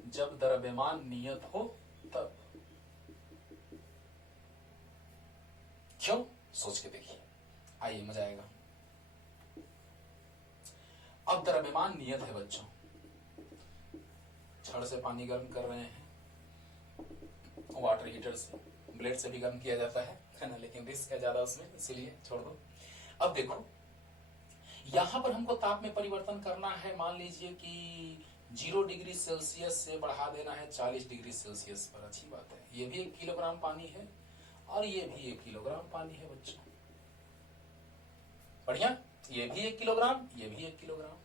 जब द्रव्यमान नियत हो तब। क्यों? सोच के देखिए, आइए मजा आएगा। अब द्रव्यमान नियत है बच्चों, छड़ से पानी गर्म कर रहे हैं, वाटर हीटर से, ब्लेड से भी गर्म किया जाता है ना, लेकिन रिस्क है ज्यादा उसमें, इसीलिए छोड़ दो। अब देखो, यहां पर हमको ताप में परिवर्तन करना है। मान लीजिए कि 0 डिग्री सेल्सियस से बढ़ा देना है 40 डिग्री सेल्सियस पर। अच्छी बात है, ये भी 1 किलोग्राम पानी है और ये भी 1 किलोग्राम पानी है बच्चों। बढ़िया, ये भी 1 किलोग्राम, ये भी 1 किलोग्राम।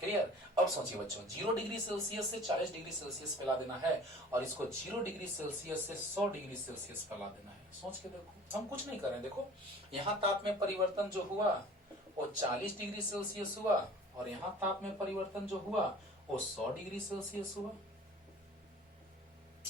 क्लियर? अब सोचिए बच्चों, 0 डिग्री सेल्सियस से 40 डिग्री सेल्सियस फैला देना है और इसको 0 डिग्री सेल्सियस से 100 डिग्री सेल्सियस फैला देना है। सोच के देखो, हम कुछ नहीं कर रहे हैं। देखो, यहाँ ताप में परिवर्तन जो हुआ वो 40 डिग्री सेल्सियस हुआ और यहाँ ताप में परिवर्तन जो हुआ वो 100 डिग्री सेल्सियस हुआ।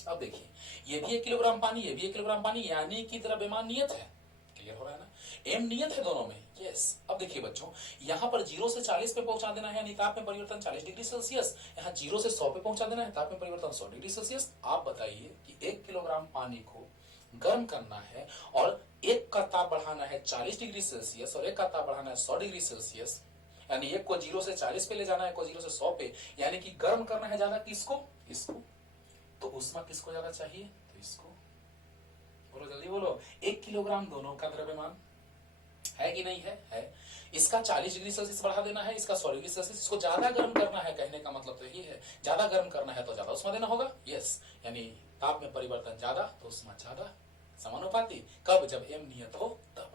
अब देखिए, ये भी 1 किलोग्राम पानी, ये भी 1 किलोग्राम पानी, यानी कि द्रव्यमान नियत है। क्लियर हो रहा है ना? एम नियत है दोनों में। यस। अब देखिए बच्चों, यहां पर 0 से 40 पे पहुंचा देना है, यानी ताप में परिवर्तन 40 डिग्री सेल्सियस। यहाँ 0 से 100 पे पहुंचा देना है, ताप में परिवर्तन 100 डिग्री सेल्सियस। आप बताइए कि 1 किलोग्राम पानी को गर्म करना है और एक का ताप बढ़ाना है 40 डिग्री सेल्सियस और एक का ताप बढ़ाना है 100 डिग्री सेल्सियस, यानी एक को 0 से 40 पे ले जाना है, एक को 0 से 100 पे, यानी कि गर्म करना है ज्यादा किसको? इसको। तो ऊष्मा किसको ज्यादा चाहिए? तो इसको। बोलो जल्दी बोलो, 1 किलोग्राम दोनों का द्रव्यमान है कि नहीं है? है। इसका 40 डिग्री सेल्सियस बढ़ा देना है, इसका 100 डिग्री सेल्सियस, इसको ज्यादा गर्म करना है। कहने का मतलब तो यही है, ज्यादा गर्म करना है तो ज्यादा ऊष्मा देना होगा। यस, यानी ताप में परिवर्तन ज्यादा तो ऊष्मा ज्यादा, समानुपाती। कब? जब एम नियत हो तब।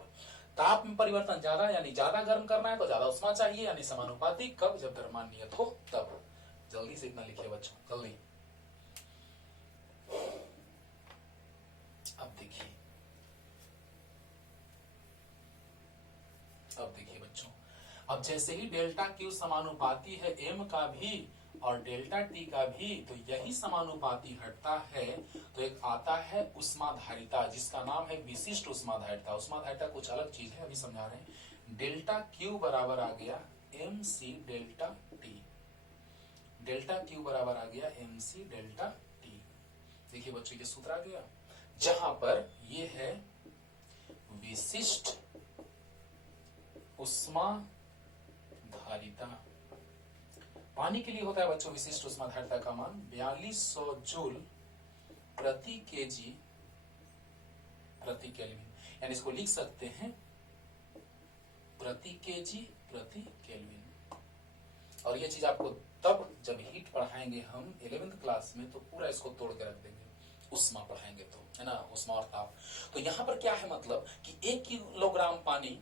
ताप में परिवर्तन ज्यादा यानी ज्यादा गर्म करना है तो ज्यादा ऊष्मा चाहिए, यानी समानुपाती। कब? जब द्रव्यमान नियत हो तब। जल्दी से इतना लिखिए बच्चों, जल्दी। अब देखिए, बच्चों, अब जैसे ही डेल्टा क्यू समानुपाती है एम का भी और डेल्टा टी का भी, तो यही समानुपाती हटता है तो एक आता है उष्माधारिता, जिसका नाम है विशिष्ट उष्माधारिता। उष्माधारिता कुछ अलग चीज है, अभी समझा रहे हैं। डेल्टा क्यू बराबर आ गया M C delta T. Delta Q बराबर आ गया एम सी डेल्टा टी। देखिए बच्चों, ये सूत्र आ गया, जहां पर ये है विशिष्ट उष्माधारिता। पानी के लिए होता है बच्चों विशिष्ट उष्माधारिता का मान 4200 जूल प्रति केजी प्रति केल्विन, यानी इसको लिख सकते हैं प्रति केजी प्रति केल्विन। और ये चीज आपको तब जब हीट पढ़ाएंगे हम 11th क्लास में तो पूरा इसको तोड़ के रख देंगे, उष्मा पढ़ाएंगे तो, है ना, उष्मा और ताप। तो यहां पर क्या है मतलब कि 1 किलोग्राम पानी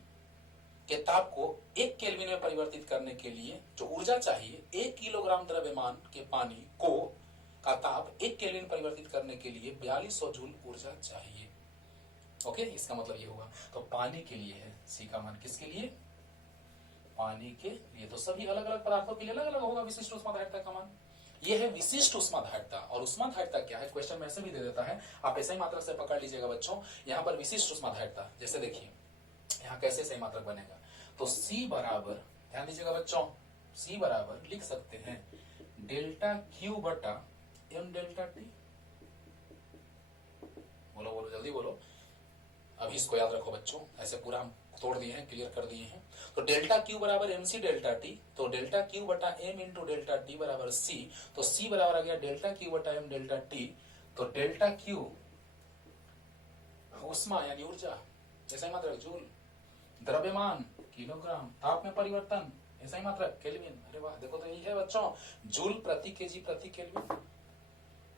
के ताप को 1 केल्विन में परिवर्तित करने के लिए जो ऊर्जा चाहिए, 1 किलोग्राम द्रव्यमान के पानी को का ताप 1 केल्विन परिवर्तित करने के लिए 4200 जूल ऊर्जा चाहिए। ओके, इसका मतलब ये हुआ। तो पानी के लिए है सी का मान, किसके लिए? पानी के लिए। तो सभी अलग अलग पदार्थों के लिए अलग अलग होगा विशिष्ट उष्माधारिता का मान। ये है विशिष्ट उष्माधारिता। और उष्माधारिता क्या है, क्वेश्चन में ऐसे भी दे देता है, आप ऐसे ही मात्रक से पकड़ लीजिएगा बच्चों। यहाँ पर विशिष्ट उष्माधारिता, जैसे देखिए यहाँ कैसे सही मात्रक बनेगा, तो C बराबर, ध्यान दीजिएगा बच्चों, C बराबर लिख सकते हैं डेल्टा क्यू बटा एम डेल्टा टी। बोलो बोलो जल्दी बोलो, अभी इसको याद रखो बच्चों, ऐसे पूरा हम तोड़ दिए हैं, क्लियर कर दिए हैं। तो डेल्टा क्यू बराबर एम सी डेल्टा टी, तो डेल्टा क्यू बटा एम इंटू डेल्टा टी बराबर सी। तो सी बराबर आ गया डेल्टा क्यू बटा एम डेल्टा टी। तो डेल्टा क्यू उष्मा यानी ऊर्जा, ऐसा ही मात्रक जूल, द्रव्यमान किलोग्राम, ताप में परिवर्तन ऐसा ही मात्रक केल्विन। अरे वाह, देखो तो यही है बच्चों, जूल प्रति केजी प्रति केल्विन,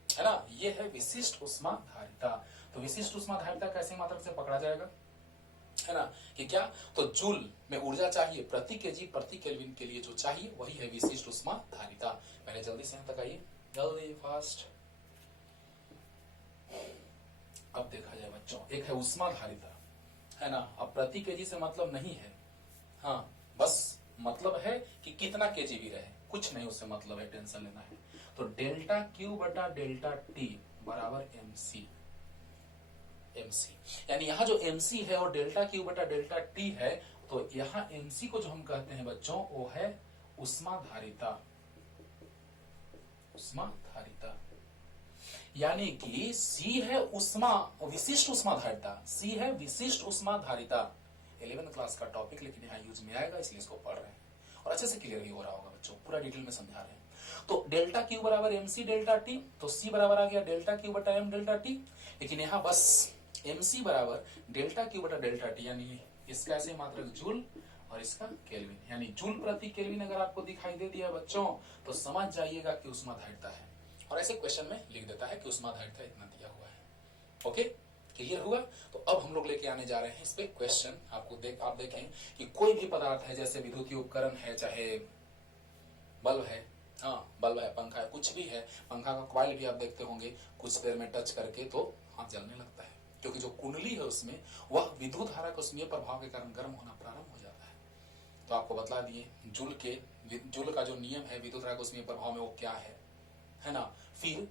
है ना। ये है विशिष्ट उष्माधारिता। तो विशिष्ट उष्माधारिता कैसे मात्रक से पकड़ा जाएगा, है ना, कि क्या, तो जूल में ऊर्जा चाहिए प्रति केजी प्रति केल्विन के लिए जो चाहिए वही है विशिष्ट उष्माधारिता। पहले जल्दी से यहां तक आइए, जल्दी फास्ट। अब देखा जाए बच्चों, एक है उष्माधारिता, है ना। अब प्रति केजी से मतलब नहीं है, हाँ, बस मतलब है कि कितना केजी भी रहे, कुछ नहीं उससे मतलब है, टेंशन लेना है। तो डेल्टा क्यू बटा डेल्टा टी बराबर mc। यानी यहाँ जो mc है और डेल्टा क्यू बटा डेल्टा टी है, तो यहाँ mc को जो हम कहते हैं बच्चों वो है उष्माधारिता। उष्माधारिता यानी कि C है विशिष्ट उष्माधारिता, C है विशिष्ट उष्माधारिता। 11th क्लास का टॉपिक लेकिन यहाँ यूज में आएगा, इसलिए इसको पढ़ रहे हैं और अच्छे से क्लियर भी हो रहा होगा बच्चों, पूरा डिटेल में समझा रहे हैं। तो डेल्टा क्यू बराबर mc डेल्टा टी, तो C बराबर आ गया डेल्टा क्यू बटा m डेल्टा टी। लेकिन यहाँ बस mc बराबर डेल्टा क्यू बटा डेल्टा टी, यानी इसका ऐसे मात्रक जूल और इसका केल्विन, यानी जूल प्रति केल्विन अगर आपको दिखाई दे दिया बच्चों तो समझ जाइएगा कि उष्माधारिता है। और ऐसे क्वेश्चन में लिख देता है कि उष्माधारिता इतना दिया हुआ है। ओके, क्लियर हुआ? तो अब हम लोग लेके आने जा रहे हैं इस पे क्वेश्चन। आप देखें कि कोई भी पदार्थ है, जैसे विद्युतीय उपकरण है, चाहे बल्ब है, बल्ब है, पंखा है, कुछ भी है, पंखा का कॉइल भी आप देखते होंगे, कुछ देर में टच करके तो हाथ जलने लगता है, क्योंकि जो कुंडली है उसमें वह विद्युत धारा के उसमें प्रभाव के कारण गर्म होना प्रारंभ हो जाता है। तो आपको बतला दिए जूल का जो नियम है विद्युत धारा के उसमें प्रभाव में, वो क्या है ना। फिर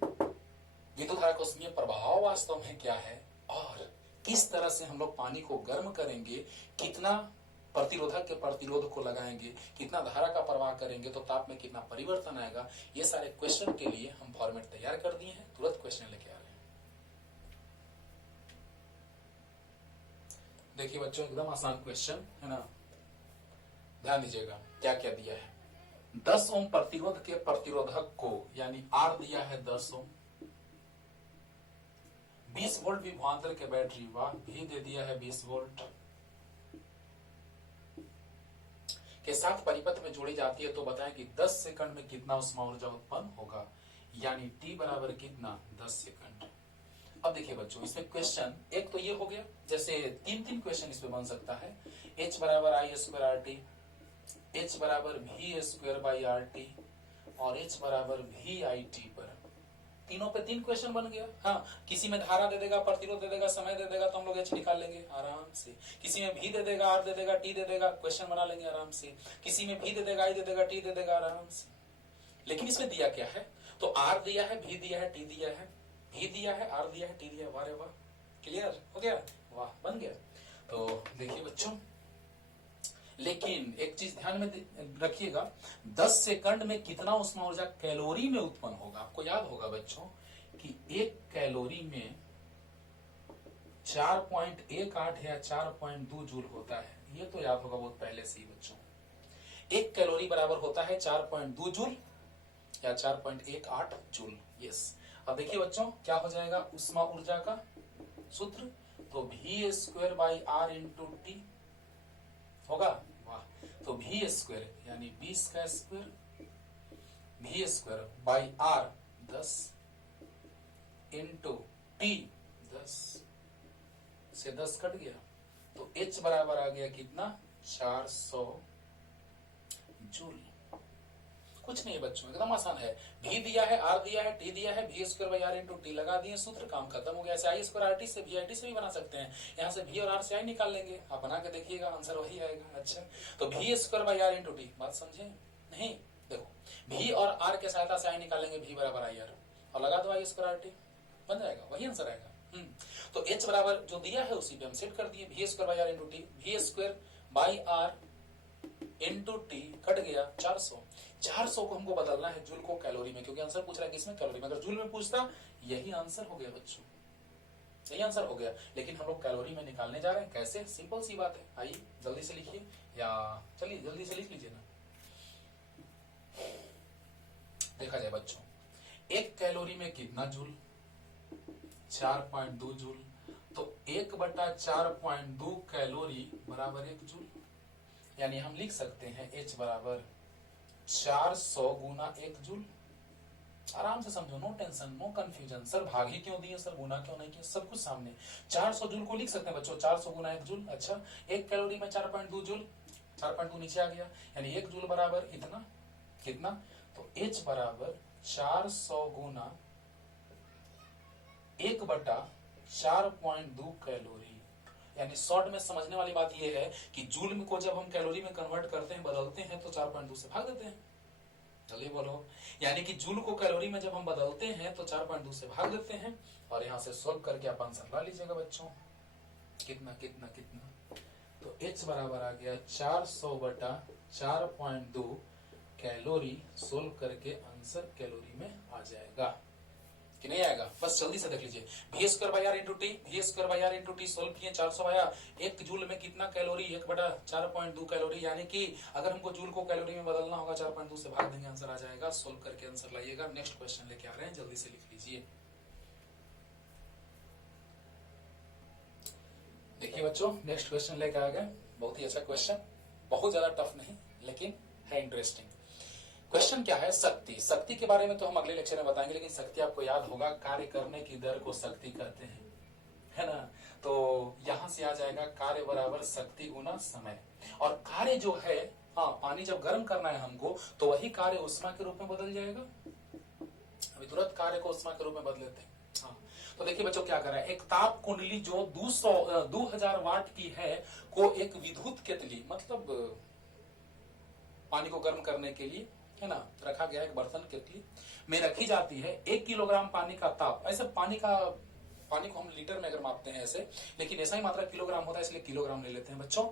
विद्युत धारा का उसमें प्रभाव वास्तव में क्या है और किस तरह से हम लोग पानी को गर्म करेंगे, कितना प्रतिरोधक के प्रतिरोध को लगाएंगे, कितना धारा का प्रवाह करेंगे तो ताप में कितना परिवर्तन आएगा, ये सारे क्वेश्चन के लिए हम फॉर्मेट तैयार कर दिए हैं। तुरंत क्वेश्चन लेके आ रहे हैं। देखिए बच्चों, एकदम आसान क्वेश्चन है ना, ध्यान दीजिएगा क्या क्या दिया है। 10 ओम प्रतिरोध के प्रतिरोधक को, यानी R दिया है 10 ओम, 20 वोल्ट विभवांतर के बैटरी भी दे दिया है 20 वोल्ट के साथ परिपथ में जोड़ी जाती है, तो बताएं कि 10 सेकंड में कितना उष्मा ऊर्जा उत्पन्न होगा, यानी T बराबर कितना 10 सेकंड। अब देखिए बच्चों, इसमें क्वेश्चन एक तो ये हो गया, जैसे तीन क्वेश्चन इसमें बन सकता है। H बराबर I square R T, H बराबर V square by R T और H बराबर V आई टी पर, तीनों पे 3 क्वेश्चन बन गया। हाँ, किसी में धारा दे देगा, प्रतिरोध दे देगा, समय दे देगा, तो हम लोग H निकाल लेंगे आराम से। किसी में V दे देगा, R दे देगा, T दे देगा, क्वेश्चन बना लेंगे आराम से। किसी में V दे देगा, I दे देगा, T दे देगा, आराम से। लेकिन इसमें दिया क्या है, तो R दिया है, V दिया है, T दिया है, V दिया है, R दिया है, T दिया है। वाह रे वाह, क्लियर हो गया, वाह बन गया। तो देखिए बच्चों, लेकिन एक चीज ध्यान में रखिएगा, 10 सेकंड में कितना उष्मा ऊर्जा कैलोरी में उत्पन्न होगा। आपको याद होगा बच्चों कि एक कैलोरी में 4.18 या 4.2 जूल होता है, ये तो याद होगा बहुत पहले से ही बच्चों। एक कैलोरी बराबर होता है 4.2 जूल या 4.18 जूल। यस, अब देखिए बच्चों क्या हो जाएगा उष्मा ऊर्जा का सूत्र, तो V square by R into T होगा। वाह, तो V स्क्वायर यानी 20 का square, V square by R 10 into T, 10 से 10 कट गया, तो H बराबर आ गया कितना 400 जूल। कुछ नहीं है बच्चों, एकदम आसान है। V दिया है, R दिया है, T दिया है, V square by R into T लगा दिए, सूत्र काम खत्म हो गया। ऐसे I स्क्वायर RT से VIT से भी बना सकते हैं, यहाँ से V और R से I निकाल लेंगे, आप बना के देखिएगा आंसर वही आएगा। अच्छा, तो V square by R into T, बात समझे नहीं? देखो V और R के सहायता से I निकालेंगे, V बराबर IR और लगा दो I स्क्वायर RT, बन जाएगा, वही आंसर आएगा। तो H बराबर जो दिया है उसी पे हम सेट कर दिए, V square by R into T, V square by R into T cut गया 400। 400 को हमको बदलना है जूल को कैलोरी में, क्योंकि आंसर पूछ रहा है किसमें, कैलोरी में। अगर जूल में पूछता यही आंसर हो गया बच्चों, यही आंसर हो गया। लेकिन हम लोग कैलोरी में निकालने जा रहे हैं। कैसे? सिंपल सी बात है, आइए जल्दी से लिखिए, या चलिए जल्दी से लिख लीजिए ना। देखा जाए बच्चों, एक कैलोरी में कितना जूल, 4.2 जूल, तो 1/4.2 कैलोरी बराबर 1 जूल, यानी हम लिख सकते हैं H बराबर 400 गुना 1 जूल। आराम से समझो, no tension, no confusion. Sir भाग ही क्यों दिए, सर गुना क्यों नहीं किया, सब कुछ सामने। 400 जूल को लिख सकते हैं बच्चों, 400 गुना 1 जूल। अच्छा, एक कैलोरी में 4.2 जूल, 4.2 नीचे आ गया, यानी 1 जूल बराबर इतना, कितना, तो H बराबर 400 गुना 1/4.2 कैलोरी। यानी शॉर्ट में समझने वाली बात यह है कि जूल को जब हम कैलोरी में कन्वर्ट करते हैं, बदलते हैं, तो 4.2 से भाग देते हैं। जल्दी बोलो। यानी कि जूल को कैलोरी में जब हम बदलते हैं तो 4.2 से भाग देते हैं और यहाँ से सॉल्व करके आप आंसर ला लीजिएगा बच्चों। कितना कितना कितना, तो H बराबर आ गया 400/4.2 कैलोरी। सोल्व करके आंसर कैलोरी में आ जाएगा कि नहीं आएगा? बस जल्दी से देख लीजिए। V² into T, V² into T solve किए 400/1 जूल में कितना कैलोरी? 1/4.2 कैलोरी। यानी कि अगर हमको जूल को कैलोरी में बदलना होगा 4.2 से भाग देंगे, आंसर आ जाएगा। सोल्व करके आंसर लाइएगा। नेक्स्ट क्वेश्चन लेके आ रहे हैं, जल्दी से लिख लीजिए। देखिए बच्चों, नेक्स्ट क्वेश्चन लेके आ गए। बहुत ही अच्छा क्वेश्चन, बहुत ज्यादा टफ नहीं लेकिन है इंटरेस्टिंग। क्वेश्चन क्या है? शक्ति। शक्ति के बारे में तो हम अगले लेक्चर में बताएंगे, लेकिन शक्ति आपको याद होगा, कार्य करने की दर को शक्ति कहते हैं, है ना? तो यहां से आ जाएगा कार्य बराबर शक्ति गुना समय। और कार्य जो है, हाँ, पानी जब गर्म करना है हमको तो वही कार्य उष्मा के रूप में बदल जाएगा। अभी तुरंत कार्य को उष्मा के रूप में बदल लेते हैं। हाँ, तो देखिए बच्चों क्या कर रहा है, एक ताप कुंडली जो 2000 वाट की है को एक विद्युत केतली, मतलब पानी को गर्म करने के लिए, है ना, रखा गया एक बर्तन केतली में रखी जाती है। 1 किलोग्राम पानी का ताप, ऐसे पानी को हम लीटर में अगर मापते हैं ऐसे, लेकिन ऐसा ही मात्रा किलोग्राम होता है इसलिए किलोग्राम ले लेते हैं बच्चों।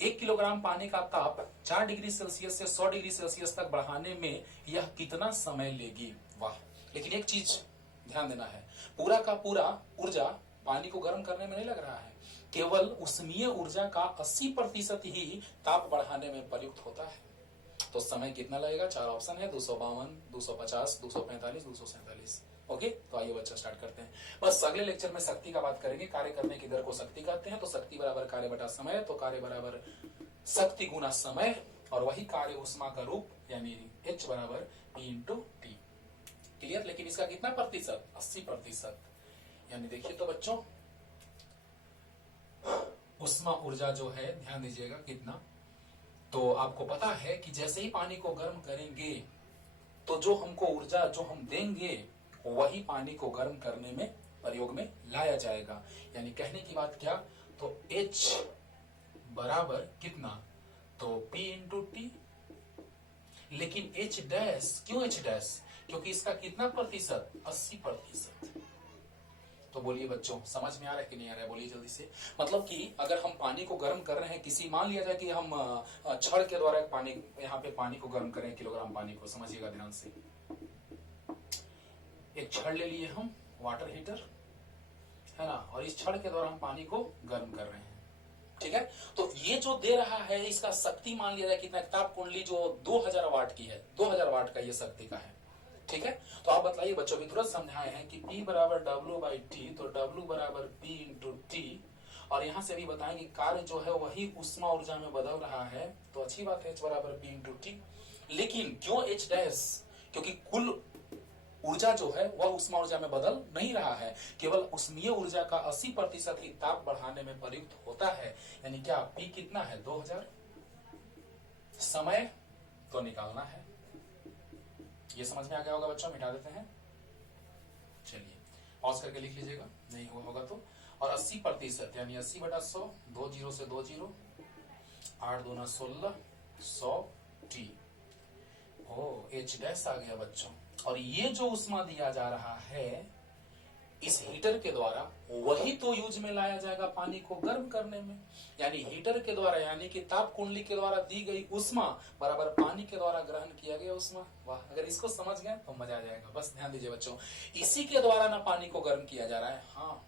1 किलोग्राम पानी का ताप 4 डिग्री सेल्सियस से 100 डिग्री सेल्सियस तक बढ़ाने में यह कितना समय लेगी? वाह! लेकिन एक चीज ध्यान देना है, पूरा का पूरा ऊर्जा पानी को गर्म करने में नहीं लग रहा है, केवल उष्मीय ऊर्जा का 80% ही ताप बढ़ाने में प्रयुक्त होता है। तो समय कितना लगेगा? 4 ऑप्शन है, 252, 250, 245, 247। ओके, तो आइए बच्चा स्टार्ट करते हैं। बस अगले लेक्चर में शक्ति का बात करेंगे। कार्य करने की दर को शक्ति कहते हैं, तो शक्ति बराबर कार्य बटा समय, तो कार्य बराबर शक्ति गुना समय, और वही कार्य उष्मा का रूप, यानी H बराबर P इंटू टी। क्लियर? लेकिन इसका कितना प्रतिशत? 80%। यानी देखिए तो बच्चों, उष्मा ऊर्जा जो है, ध्यान दीजिएगा कितना, तो आपको पता है कि जैसे ही पानी को गर्म करेंगे तो जो हमको ऊर्जा जो हम देंगे वही पानी को गर्म करने में प्रयोग में लाया जाएगा। यानी कहने की बात क्या, तो H बराबर कितना, तो P इंटू टी। लेकिन H डैश, क्यों H डैश? क्योंकि इसका कितना प्रतिशत? 80%। तो बोलिए बच्चों, समझ में आ रहा है कि नहीं आ रहा है? बोलिए जल्दी से। मतलब कि अगर हम पानी को गर्म कर रहे हैं, किसी, मान लिया जाए कि हम छड़ के द्वारा पानी, यहाँ पे पानी को गर्म करें, किलोग्राम पानी को, समझिएगा ध्यान से। एक छड़ ले लिए हम, वाटर हीटर, है ना, और इस छड़ के द्वारा हम पानी को गर्म कर रहे हैं, ठीक है? तो ये जो दे रहा है, इसका शक्ति मान लिया जाए कितना, ताप कुंडली जो 2000 वाट की है, 2000 वाट का ये शक्ति का है, ठीक है? तो आप बताइए बच्चों, भी तुरंत समझाए हैं कि P बराबर W/T, तो W बराबर P इंटू टी, और यहां से भी बताएंगे कार्य जो है वही उष्मा ऊर्जा में बदल रहा है, तो अच्छी बात है, H बराबर P इंटू टी। लेकिन क्यों H डैश? क्योंकि कुल ऊर्जा जो है वह उष्मा ऊर्जा में बदल नहीं रहा है, केवल उष्मीय ऊर्जा का 80% ही ताप बढ़ाने में प्रयुक्त होता है। यानी क्या P कितना है? 2000। समय तो निकालना है, ये समझ में आ गया होगा बच्चों, मिटा देते हैं। चलिए पॉज करके लिख लीजिएगा, नहीं हुआ होगा तो। और 80% यानी 80/100, 2 0 से 2 0, 8 दूना 16, 100 टी। ओ, H डैश आ गया बच्चों। और ये जो उष्मा दिया जा रहा है इस हीटर के द्वारा, वही तो यूज में लाया जाएगा पानी को गर्म करने में। यानी हीटर के द्वारा, यानी कि ताप कुंडली के द्वारा दी गई उष्मा बराबर पानी के द्वारा ग्रहण किया गया उष्मा। वाह, अगर इसको समझ गए तो मजा आ जाएगा। बस ध्यान दीजिए बच्चों, इसी के द्वारा ना पानी को गर्म किया जा रहा है। हाँ,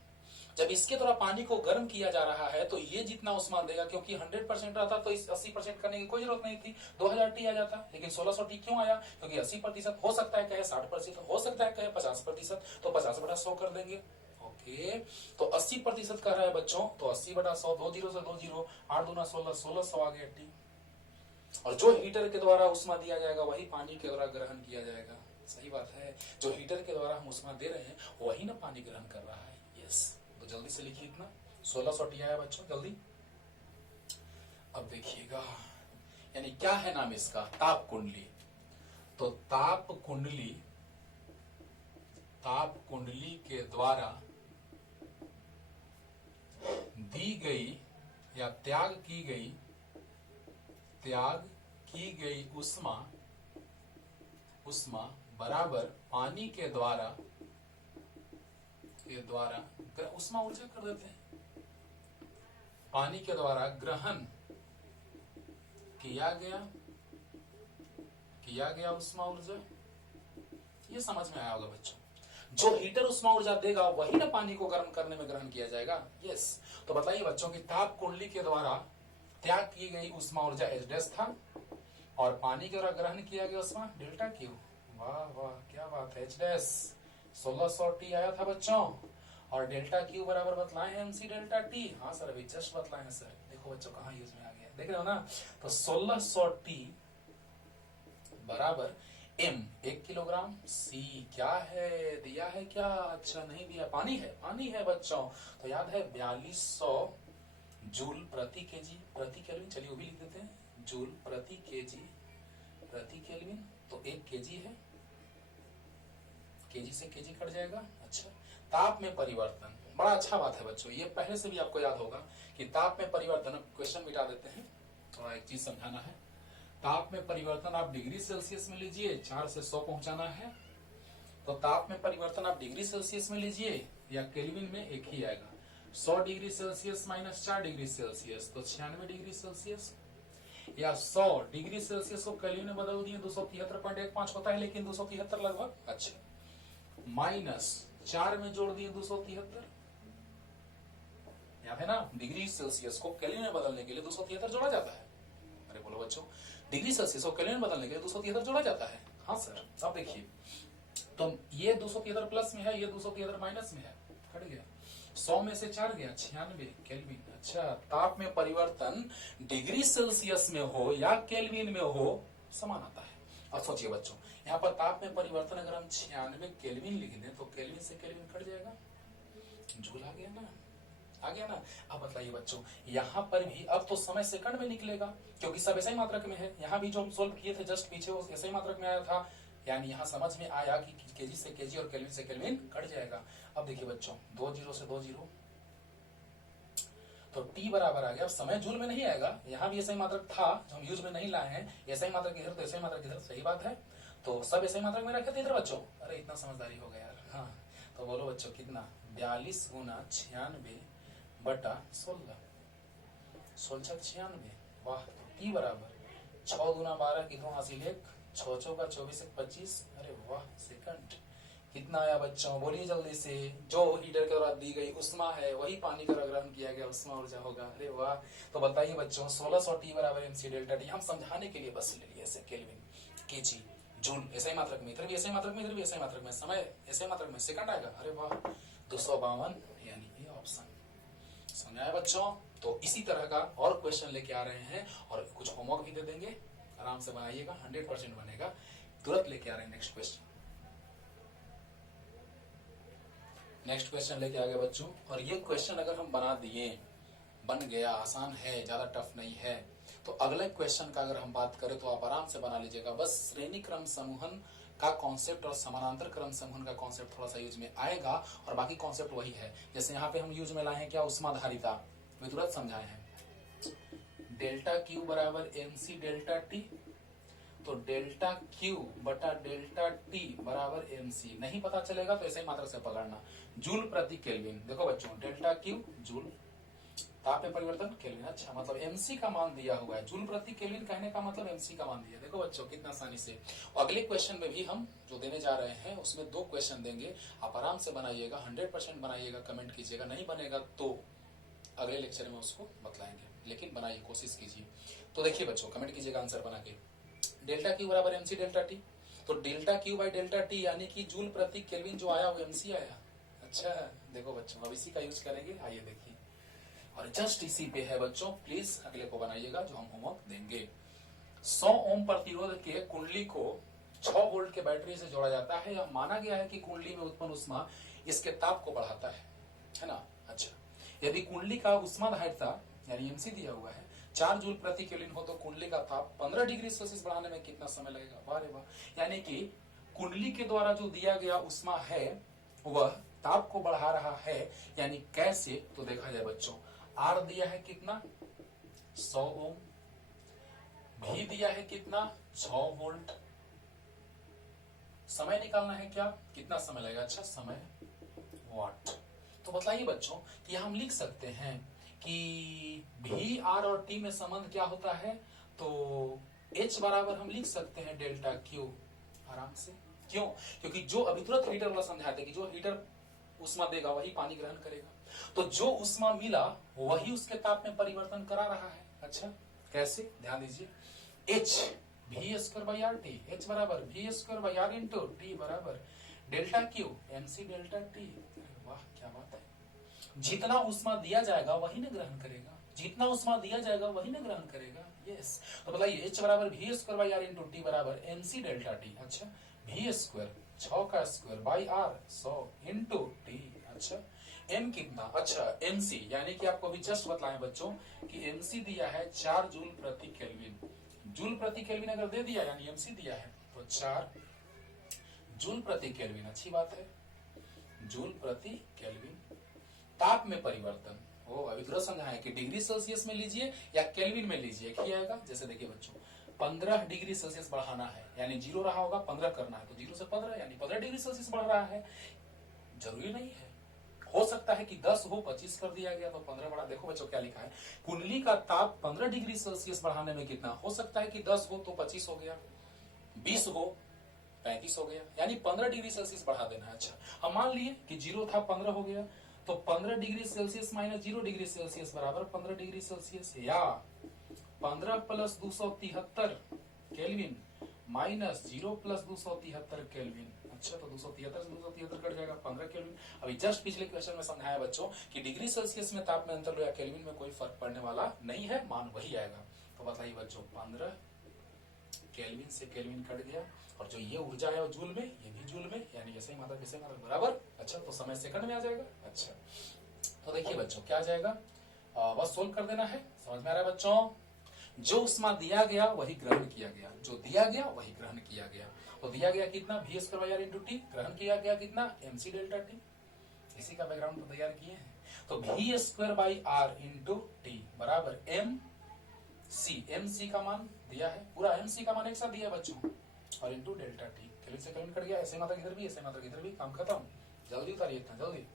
जब इसके द्वारा पानी को गर्म किया जा रहा है तो ये जितना उष्मा देगा, क्योंकि 100% रहता तो इस 80% करने की कोई जरूरत नहीं थी, 2000 टी आ जाता। लेकिन 1600 टी क्यों आया? क्योंकि 80% हो सकता है कहे 60%, हो सकता है कहे 50%, तो 50/100 कर देंगे। ओके, तो 80% कर रहा है बच्चों, तो 80/100, 2 0 से 2 0, 8 दूना 16, 1600 आ गया टी। और जो हीटर के द्वारा उष्मा दिया जाएगा वही पानी के द्वारा ग्रहण किया जाएगा। सही बात है, जो हीटर के द्वारा हम उष्मा दे रहे हैं वही ना पानी ग्रहण कर रहा है। यस, तो जल्दी से लिखिए इतना, 1600 टी आया बच्चों, जल्दी। अब देखिएगा, यानी क्या है नाम इसका? ताप कुंडली। तो ताप कुंडली के द्वारा दी गई या त्याग की गई उष्मा उष्मा बराबर पानी के द्वारा उष्मा ऊर्जा कर देते हैं, पानी के द्वारा ग्रहण किया गया उष्मा ऊर्जा। ये समझ में आया होगा बच्चों, जो हीटर उष्मा ऊर्जा देगा वही ना पानी को गर्म करने में ग्रहण किया जाएगा। यस, तो बताइए बच्चों की ताप कुंडली के द्वारा त्याग की गई उष्मा ऊर्जा H डैश था और पानी के द्वारा ग्रहण किया गया उष्मा डेल्टा क्यू। वाह वाह क्या बात है, H डैश 1600 T आया था बच्चों और डेल्टा क्यू बराबर बतलाए हैं MC डेल्टा T। हाँ सर अभी जस्ट बतलाए हैं सर, देखो बच्चों कहाँ यूज में आ गया, देख रहे हो ना। तो 1600 T बराबर M 1 किलोग्राम, C क्या है दिया है क्या, अच्छा नहीं दिया, पानी है बच्चों। तो याद है 4200 जूल प्रति केजी प्रति केल्विन, चलिए वो भी लिख देते हैं, जूल प्रति केल्विन। तो 1 केजी है, केजी से केजी कट जाएगा। अच्छा, ताप में परिवर्तन, बड़ा अच्छा बात है बच्चों, ये पहले से भी आपको याद होगा कि ताप में परिवर्तन, क्वेश्चन मिटा देते हैं, थोड़ा एक चीज समझाना है। ताप में परिवर्तन आप डिग्री सेल्सियस में लीजिए, 4 से 100 पहुंचाना है। तो ताप में परिवर्तन आप डिग्री सेल्सियस में लीजिए या केल्विन में एक ही आएगा। 100 degree Celsius minus 4 degree Celsius तो 96 डिग्री सेल्सियस, या 100 डिग्री सेल्सियस को केल्विन में बदल दिए 273.15 होता है, लेकिन 273 लगभग। अच्छा, माइनस 4 में जोड़ दिए 273, याद है ना, डिग्री सेल्सियस को केल्विन में बदलने के लिए 273 जोड़ा जाता है। अरे बोलो बच्चों, डिग्री सेल्सियस को केल्विन में बदलने के लिए 273 जोड़ा जाता है। हाँ सर, अब देखिए, तो ये 273 प्लस में है, ये 273 माइनस में है, कट गया, 100 में से 4 गया, 96 केल्विन। अच्छा, ताप में परिवर्तन डिग्री सेल्सियस में हो या केल्विन में हो समान आता है। अब सोचिए बच्चों, यहाँ पर ताप में परिवर्तन अगर हम 96 केल्विन लिख दें तो केल्विन से केल्विन कट जाएगा, जूल आ गया ना। अब बताइए बच्चों, यहाँ पर भी अब तो समय सेकंड में निकलेगा क्योंकि सब ऐसा ही मात्रक में है। यहाँ भी जो हम सोल्व किए थे जस्ट पीछे वो ऐसे ही मात्रक में आया था, यानी यहाँ समझ में आया कि केजी से केजी और केल्विन से केल्विन कट जाएगा। अब देखिए बच्चों, 2 0 से 2 0 तो T बराबर आ गया। अब समय जूल में नहीं आएगा, यहाँ भी ऐसा ही मात्रक था जो हम यूज में नहीं लाए हैं, ऐसा ही मात्रक इधर तो ऐसा ही मात्रक इधर, सही बात है। तो सब ऐसा ही मात्रक में रखे थे इधर बच्चों। अरे इतना समझदारी हो गया यार। हाँ, तो बोलो बच्चों कितना, 42 गुना 96 बटा 16, 16 96। वाह, तो T बराबर 6 गुना 12 की 2 हासिल 1, 6 चौका 24 25। अरे वाह, सेकंड कितना आया बच्चों, बोलिए जल्दी से। जो हीटर के द्वारा दी गई उष्मा है वही पानी का ग्रहण किया गया उष्मा ऊर्जा होगा। अरे वाह, तो बताइए बच्चों 1600 T बराबर MC डेल्टा T, हम समझाने के लिए बस ले लिए ऐसे, केल्विन केजी जूल ऐसे ही मात्रक में, इधर भी ऐसे ही मात्रक में, इधर भी ऐसे ही मात्रक में, समय ऐसे ही मात्रक में, सेकंड आएगा। अरे वाह, 252 यानी ये ऑप्शन। समझ आया बच्चों। तो इसी तरह का और क्वेश्चन लेके आ रहे हैं और कुछ होमवर्क भी दे देंगे, आराम से बनाइएगा, 100% बनेगा। तुरंत लेके आ रहे हैं नेक्स्ट क्वेश्चन लेके आ गए बच्चों। और ये क्वेश्चन अगर हम बना दिए, बन गया, आसान है, ज्यादा टफ नहीं है। तो अगले क्वेश्चन का अगर हम बात करें तो आप आराम से बना लीजिएगा। बस श्रेणी क्रम समूहन का कॉन्सेप्ट और समानांतर क्रम समूहन का कॉन्सेप्ट थोड़ा सा यूज में आएगा और बाकी कॉन्सेप्ट वही है। जैसे यहाँ पे हम यूज में लाए हैं क्या, उष्माधारिता, वे तुरंत समझाए हैं। डेल्टा क्यू बराबर MC डेल्टा T, तो डेल्टा क्यू बटा डेल्टा T बराबर MC। नहीं पता चलेगा तो ऐसे ही मात्रा से पकड़ना। जूल प्रति केल्विन, देखो बच्चों, डेल्टा क्यू जूल, ताप में परिवर्तन केल्विन। अच्छा, मतलब MC का मान दिया हुआ है, जूल प्रति केल्विन कहने का मतलब MC का मान दिया। देखो बच्चों कितना आसानी से। अगले क्वेश्चन में भी हम जो देने जा रहे हैं उसमें 2 क्वेश्चन देंगे, आप आराम से बनाइएगा, 100% बनाइएगा, कमेंट कीजिएगा, नहीं बनेगा तो अगले लेक्चर में उसको बतलाएंगे, लेकिन बनाइए, कोशिश कीजिए। तो देखिए बच्चों, कमेंट कीजिएगा आंसर बना के। डेल्टा क्यू बराबर MC डेल्टा T, तो delta Q by delta T यानी कि जूल प्रति केल्विन जो आया वो MC आया। अच्छा, देखो बच्चों, अब इसी का यूज करेंगे, आइए देखिए। और जस्ट इसी पे है बच्चों, प्लीज अगले को बनाइएगा जो हम होमवर्क देंगे। 100 ओम प्रतिरोध के कुंडली को 6 वोल्ट के बैटरी से जोड़ा जाता है। यह माना गया है कि कुंडली में उत्पन्न उष्मा इसके ताप को बढ़ाता है ना। अच्छा, यदि कुंडली का उष्माधारिता यानी MC दिया हुआ है 4 जूल प्रति केल्विन हो तो कुंडली का ताप 15 डिग्री सेल्सियस बढ़ाने में कितना समय लगेगा। वाह रे वाह, यानी कि कुंडली के द्वारा जो दिया गया उष्मा है वह ताप को बढ़ा रहा है। यानी कैसे, तो देखा जाए बच्चों, R दिया है कितना 100 ओम, भी दिया है कितना 6 वोल्ट, समय निकालना है क्या, कितना समय लगेगा, अच्छा समय वाट। तो बताइए बच्चों कि हम लिख सकते हैं कि भी आर और टी में संबंध क्या होता है, तो H बराबर हम लिख सकते हैं डेल्टा क्यू आराम से। क्यों, क्योंकि जो अभी तुरंत हीटर वाला समझाते कि जो हीटर उष्मा देगा वही पानी ग्रहण करेगा, तो जो उष्मा मिला वही उसके ताप में परिवर्तन करा रहा है। अच्छा कैसे, ध्यान दीजिए, H भी square by R T, H बराबर भी square by R into T बराबर delta Q MC delta T. वाह क्या बात है, जितना उष्मा दिया जाएगा वही न ग्रहण करेगा, जितना उष्मा दिया जाएगा वही न ग्रहण करेगा। यस, तो बताइए H बराबर भी square by R into T बराबर MC डेल्टा टी। अच्छा भी स्क्वायर 6 का square by R 100 into T. अच्छा m कितना, अच्छा MC यानी कि आपको अभी जस्ट बताएं बच्चों कि MC दिया है 4 जूल प्रति केल्विन। जूल प्रति केल्विन अगर दे दिया यानी MC दिया है तो 4 जूल प्रति केल्विन, अच्छी बात है, जूल प्रति केल्विन। ताप में परिवर्तन, ओ अभी तुरंत समझाया कि डिग्री सेल्सियस में लीजिए या केल्विन में लीजिए, एक ही आएगा। जैसे देखिए बच्चों 15 डिग्री सेल्सियस बढ़ाना है यानी 0 रहा होगा 15 करना है, तो 0 से 15 यानी 15 डिग्री सेल्सियस बढ़ रहा है। जरूरी नहीं है, हो सकता है कि 10 हो 25 कर दिया गया तो 15 बढ़ा। देखो बच्चों क्या लिखा है, कुंडली का ताप 15 डिग्री सेल्सियस बढ़ाने में कितना हो सकता है कि 10 हो तो 25 हो गया, 20 हो 35 हो गया, यानी 15 डिग्री सेल्सियस बढ़ा देना है। अच्छा हम मान लिए कि 0 था 15 हो गया, तो 15 degree Celsius minus 0 degree Celsius बराबर 15 डिग्री सेल्सियस, या 15 plus 273 kelvin minus 0 plus 273 kelvin. अच्छा तो 273 से 273 कट जाएगा 15 केल्विन। अभी जस्ट पिछले क्वेश्चन में समझाया बच्चों कि डिग्री सेल्सियस में ताप में अंतर लो या केल्विन में कोई फर्क पड़ने वाला नहीं है, मान वही आएगा। तो बताइए बच्चों 15 केल्विन से केल्विन कट गया, और जो ये ऊर्जा है वो जूल में, ये भी जूल में, यानी ऐसे ही मात्रा वैसे ही मात्रा बराबर। अच्छा तो समय सेकंड में आ जाएगा। अच्छा तो देखिए बच्चों क्या आ जाएगा, बस सोल्व कर देना है, समझ में आ रहा है बच्चों। जो उष्मा दिया गया वही ग्रहण किया गया, जो दिया गया वही ग्रहण किया गया। तो दिया गया कितना, भी square by R into T, ग्रहण किया गया कितना, MC डेल्टा टी। इसी का बैकग्राउंड तो तैयार किए हैं। तो भी square by R into T बराबर MC का मान दिया है, पूरा MC का मान एक साथ दिया है बच्चों, और इंटू डेल्टा टी। केल्विन से केल्विन कट गया, ऐसे मात्रा इधर भी ऐसे मात्रा इधर भी, काम खत्म। जल्दी उतारिए, इतना जल्दी,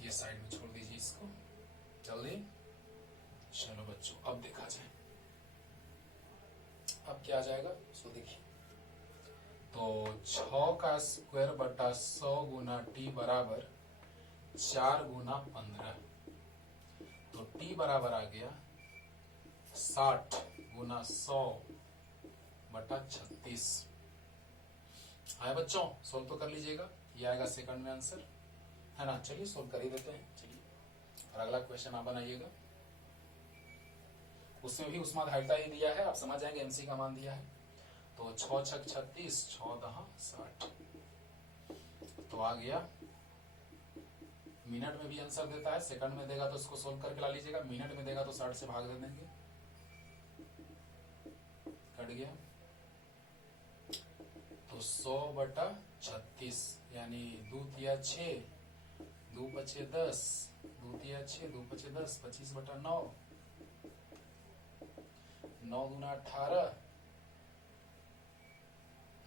ये साइड में छोड़ दीजिए इसको, जल्दी। चलो बच्चों अब देखा जाए, अब क्या आ जाएगा सो देखिए, तो 6 का स्क्वायर बटा 100 गुना टी बराबर 4 गुना 15, तो टी बराबर आ गया 60 गुना 100 बटा 36। आया बच्चों, सोल्व तो कर लीजिएगा, ये आएगा सेकंड में आंसर, है ना। चलिए सोल्व कर ही देते हैं, चलिए। और अगला क्वेश्चन आप बनाइएगा, उसमें भी उष्माधारिता ही दिया है, आप समझ जाएंगे MC का मान दिया है। तो 6 छक 36, 6 दहा 60, तो आ गया। मिनट में भी आंसर देता है, सेकंड में देगा तो इसको सोल्व करके ला लीजिएगा, मिनट में देगा तो 60 से भाग दे देंगे, कट गया। तो 100 बटा 36 यानी 2 तिया 6, 2 पचे 10, 2 तिया 6, 2 पचे 10, 25 बटा 9, 9 दूना 18,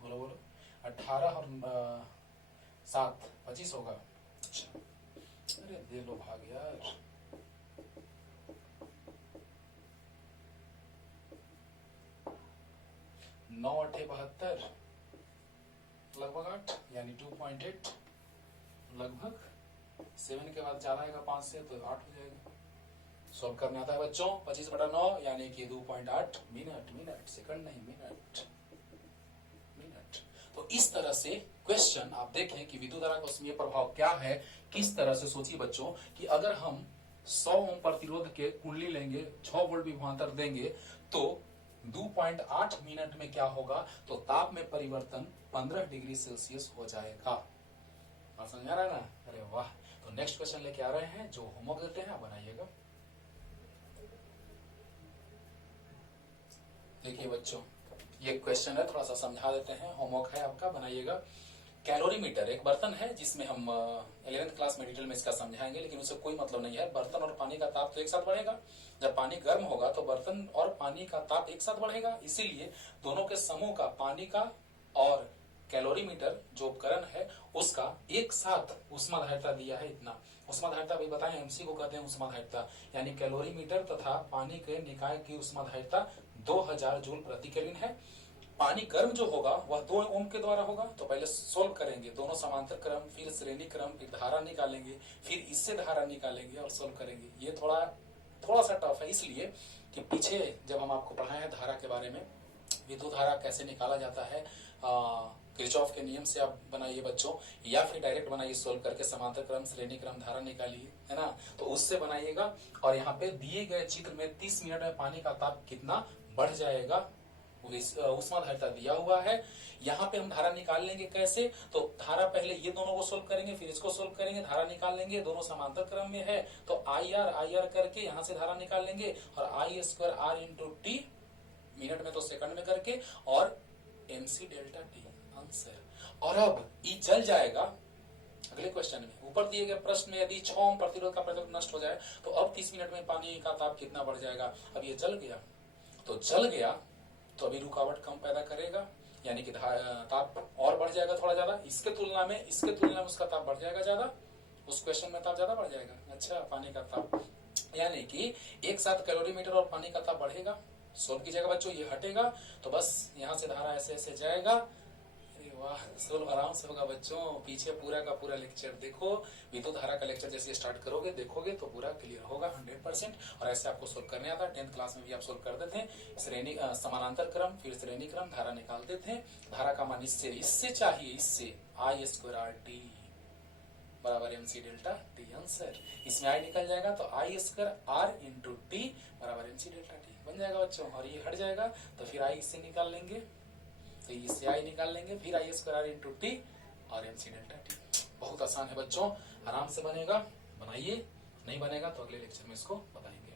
बोलो बोलो 18 और 7 25 होगा। अच्छा अरे दे लो भाग यार, 9 8 72 लगभग 8 यानी 2.8, लगभग 7 के बाद ज्यादा आएगा 5 से तो 8 हो जाएगा। सॉल्व करना आता है बच्चों, 25 बटा 9 यानी कि 2.8 मिनट, मिनट सेकंड नहीं मिनट, मिनट। तो इस तरह से क्वेश्चन आप देखें कि विद्युत धारा का उसमें प्रभाव क्या है, किस तरह से सोचिए बच्चों कि अगर हम 100 ओम प्रतिरोध के कुंडली लेंगे, 6 वोल्ट विभवांतर देंगे, तो 2.8 मिनट में क्या होगा, तो ताप में परिवर्तन 15 डिग्री सेल्सियस हो जाएगा। बात समझ आ रहा है ना, अरे वाह। तो नेक्स्ट क्वेश्चन लेके आ रहे हैं, जो होमवर्क देते हैं आप बनाइएगा। देखिए बच्चों ये क्वेश्चन है, थोड़ा सा समझा देते हैं, होमवर्क है आपका, बनाइएगा। कैलोरीमीटर एक बर्तन है जिसमें हम 11th क्लास में डिटेल में इसका समझाएंगे, लेकिन उससे कोई मतलब नहीं है। बर्तन और पानी का ताप तो एक साथ बढ़ेगा, जब पानी गर्म होगा तो बर्तन और पानी का ताप एक साथ बढ़ेगा, इसीलिए दोनों के समूह का, पानी का और कैलोरीमीटर जो उपकरण है उसका एक साथ ऊष्माधारिता दिया है इतना। ऊष्माधारिता भी बताएं, एमसी को कहते हैं ऊष्माधारिता, यानी कैलोरीमीटर तथा पानी के निकाय की ऊष्माधारिता 2000 जूल प्रति केल्विन है। पानी गर्म जो होगा वह 2 ओम के द्वारा होगा। तो पहले सोल्व करेंगे, दोनों समांतर क्रम, फिर श्रेणी क्रम, फिर धारा निकालेंगे, फिर इससे धारा निकालेंगे और सोल्व करेंगे। ये थोड़ा सा टफ है, इसलिए कि पीछे जब हम आपको पढ़ाए हैं धारा के बारे में, विद्युत धारा कैसे निकाला जाता है, किरचॉफ के नियम से आप बनाइए बच्चों, या फिर डायरेक्ट बनाइए सोल्व करके, समांतर क्रम, श्रेणी क्रम, धारा निकालिए, है ना, तो उससे बनाइएगा। और यहाँ पे दिए गए चित्र में 30 मिनट में पानी का ताप कितना बढ़ जाएगा, ऊष्माधारिता दिया हुआ है। यहाँ पे हम धारा निकाल लेंगे कैसे, तो धारा पहले ये दोनों को सोल्व करेंगे, फिर इसको सोल्व करेंगे, धारा निकाल लेंगे, दोनों समांतर क्रम में है तो आई आर करके यहाँ से धारा निकाल लेंगे, और I square R into T, minute में तो सेकंड में करके, और एमसी डेल्टा टी आंसर। और अब ई जल जाएगा अगले क्वेश्चन में। ऊपर दिए गए प्रश्न में यदि 6 ओम प्रतिरोध का प्रतिरोध नष्ट हो जाए तो अब 30 मिनट में पानी का ताप कितना बढ़ जाएगा। अब ये जल गया तो अभी रुकावट कम पैदा करेगा, यानी कि ताप और बढ़ जाएगा थोड़ा ज्यादा, इसके तुलना में उसका ताप बढ़ जाएगा ज्यादा, उस क्वेश्चन में ताप ज्यादा बढ़ जाएगा। अच्छा, पानी का ताप, यानी कि एक साथ कैलोरीमीटर और पानी का ताप बढ़ेगा। सोल्व कीजिएगा बच्चों, ये हटेगा तो बस यहाँ से धारा ऐसे ऐसे जाएगा। अरे वाह, सोल्व आराम से होगा बच्चों। पीछे पूरा का पूरा लेक्चर देखो, विद्युत धारा का लेक्चर जैसे स्टार्ट करोगे देखोगे तो पूरा क्लियर होगा 100%। और ऐसे आपको सोल्व करने आता है, 10th क्लास में भी आप सोल्व करते थे। श्रेणी समानांतर क्रम, फिर श्रेणी क्रम, धारा निकालते थे। धारा का मान इससे चाहिए, इससे आई स्क्वायर आर टी बराबर एमसी डेल्टा टी आंसर। इसमें आई निकल जाएगा तो I square R into T बराबर एमसी डेल्टा टी बन जाएगा बच्चों। और ये हट जाएगा तो फिर आई इससे निकाल लेंगे, तो इससे आई निकाल लेंगे, फिर आई स्क्वायर आर इंटू टी और एमसी डेल्टा टी। बहुत आसान है बच्चों, आराम से बनेगा, बनाइए। नहीं बनेगा तो अगले लेक्चर में इसको बताएंगे।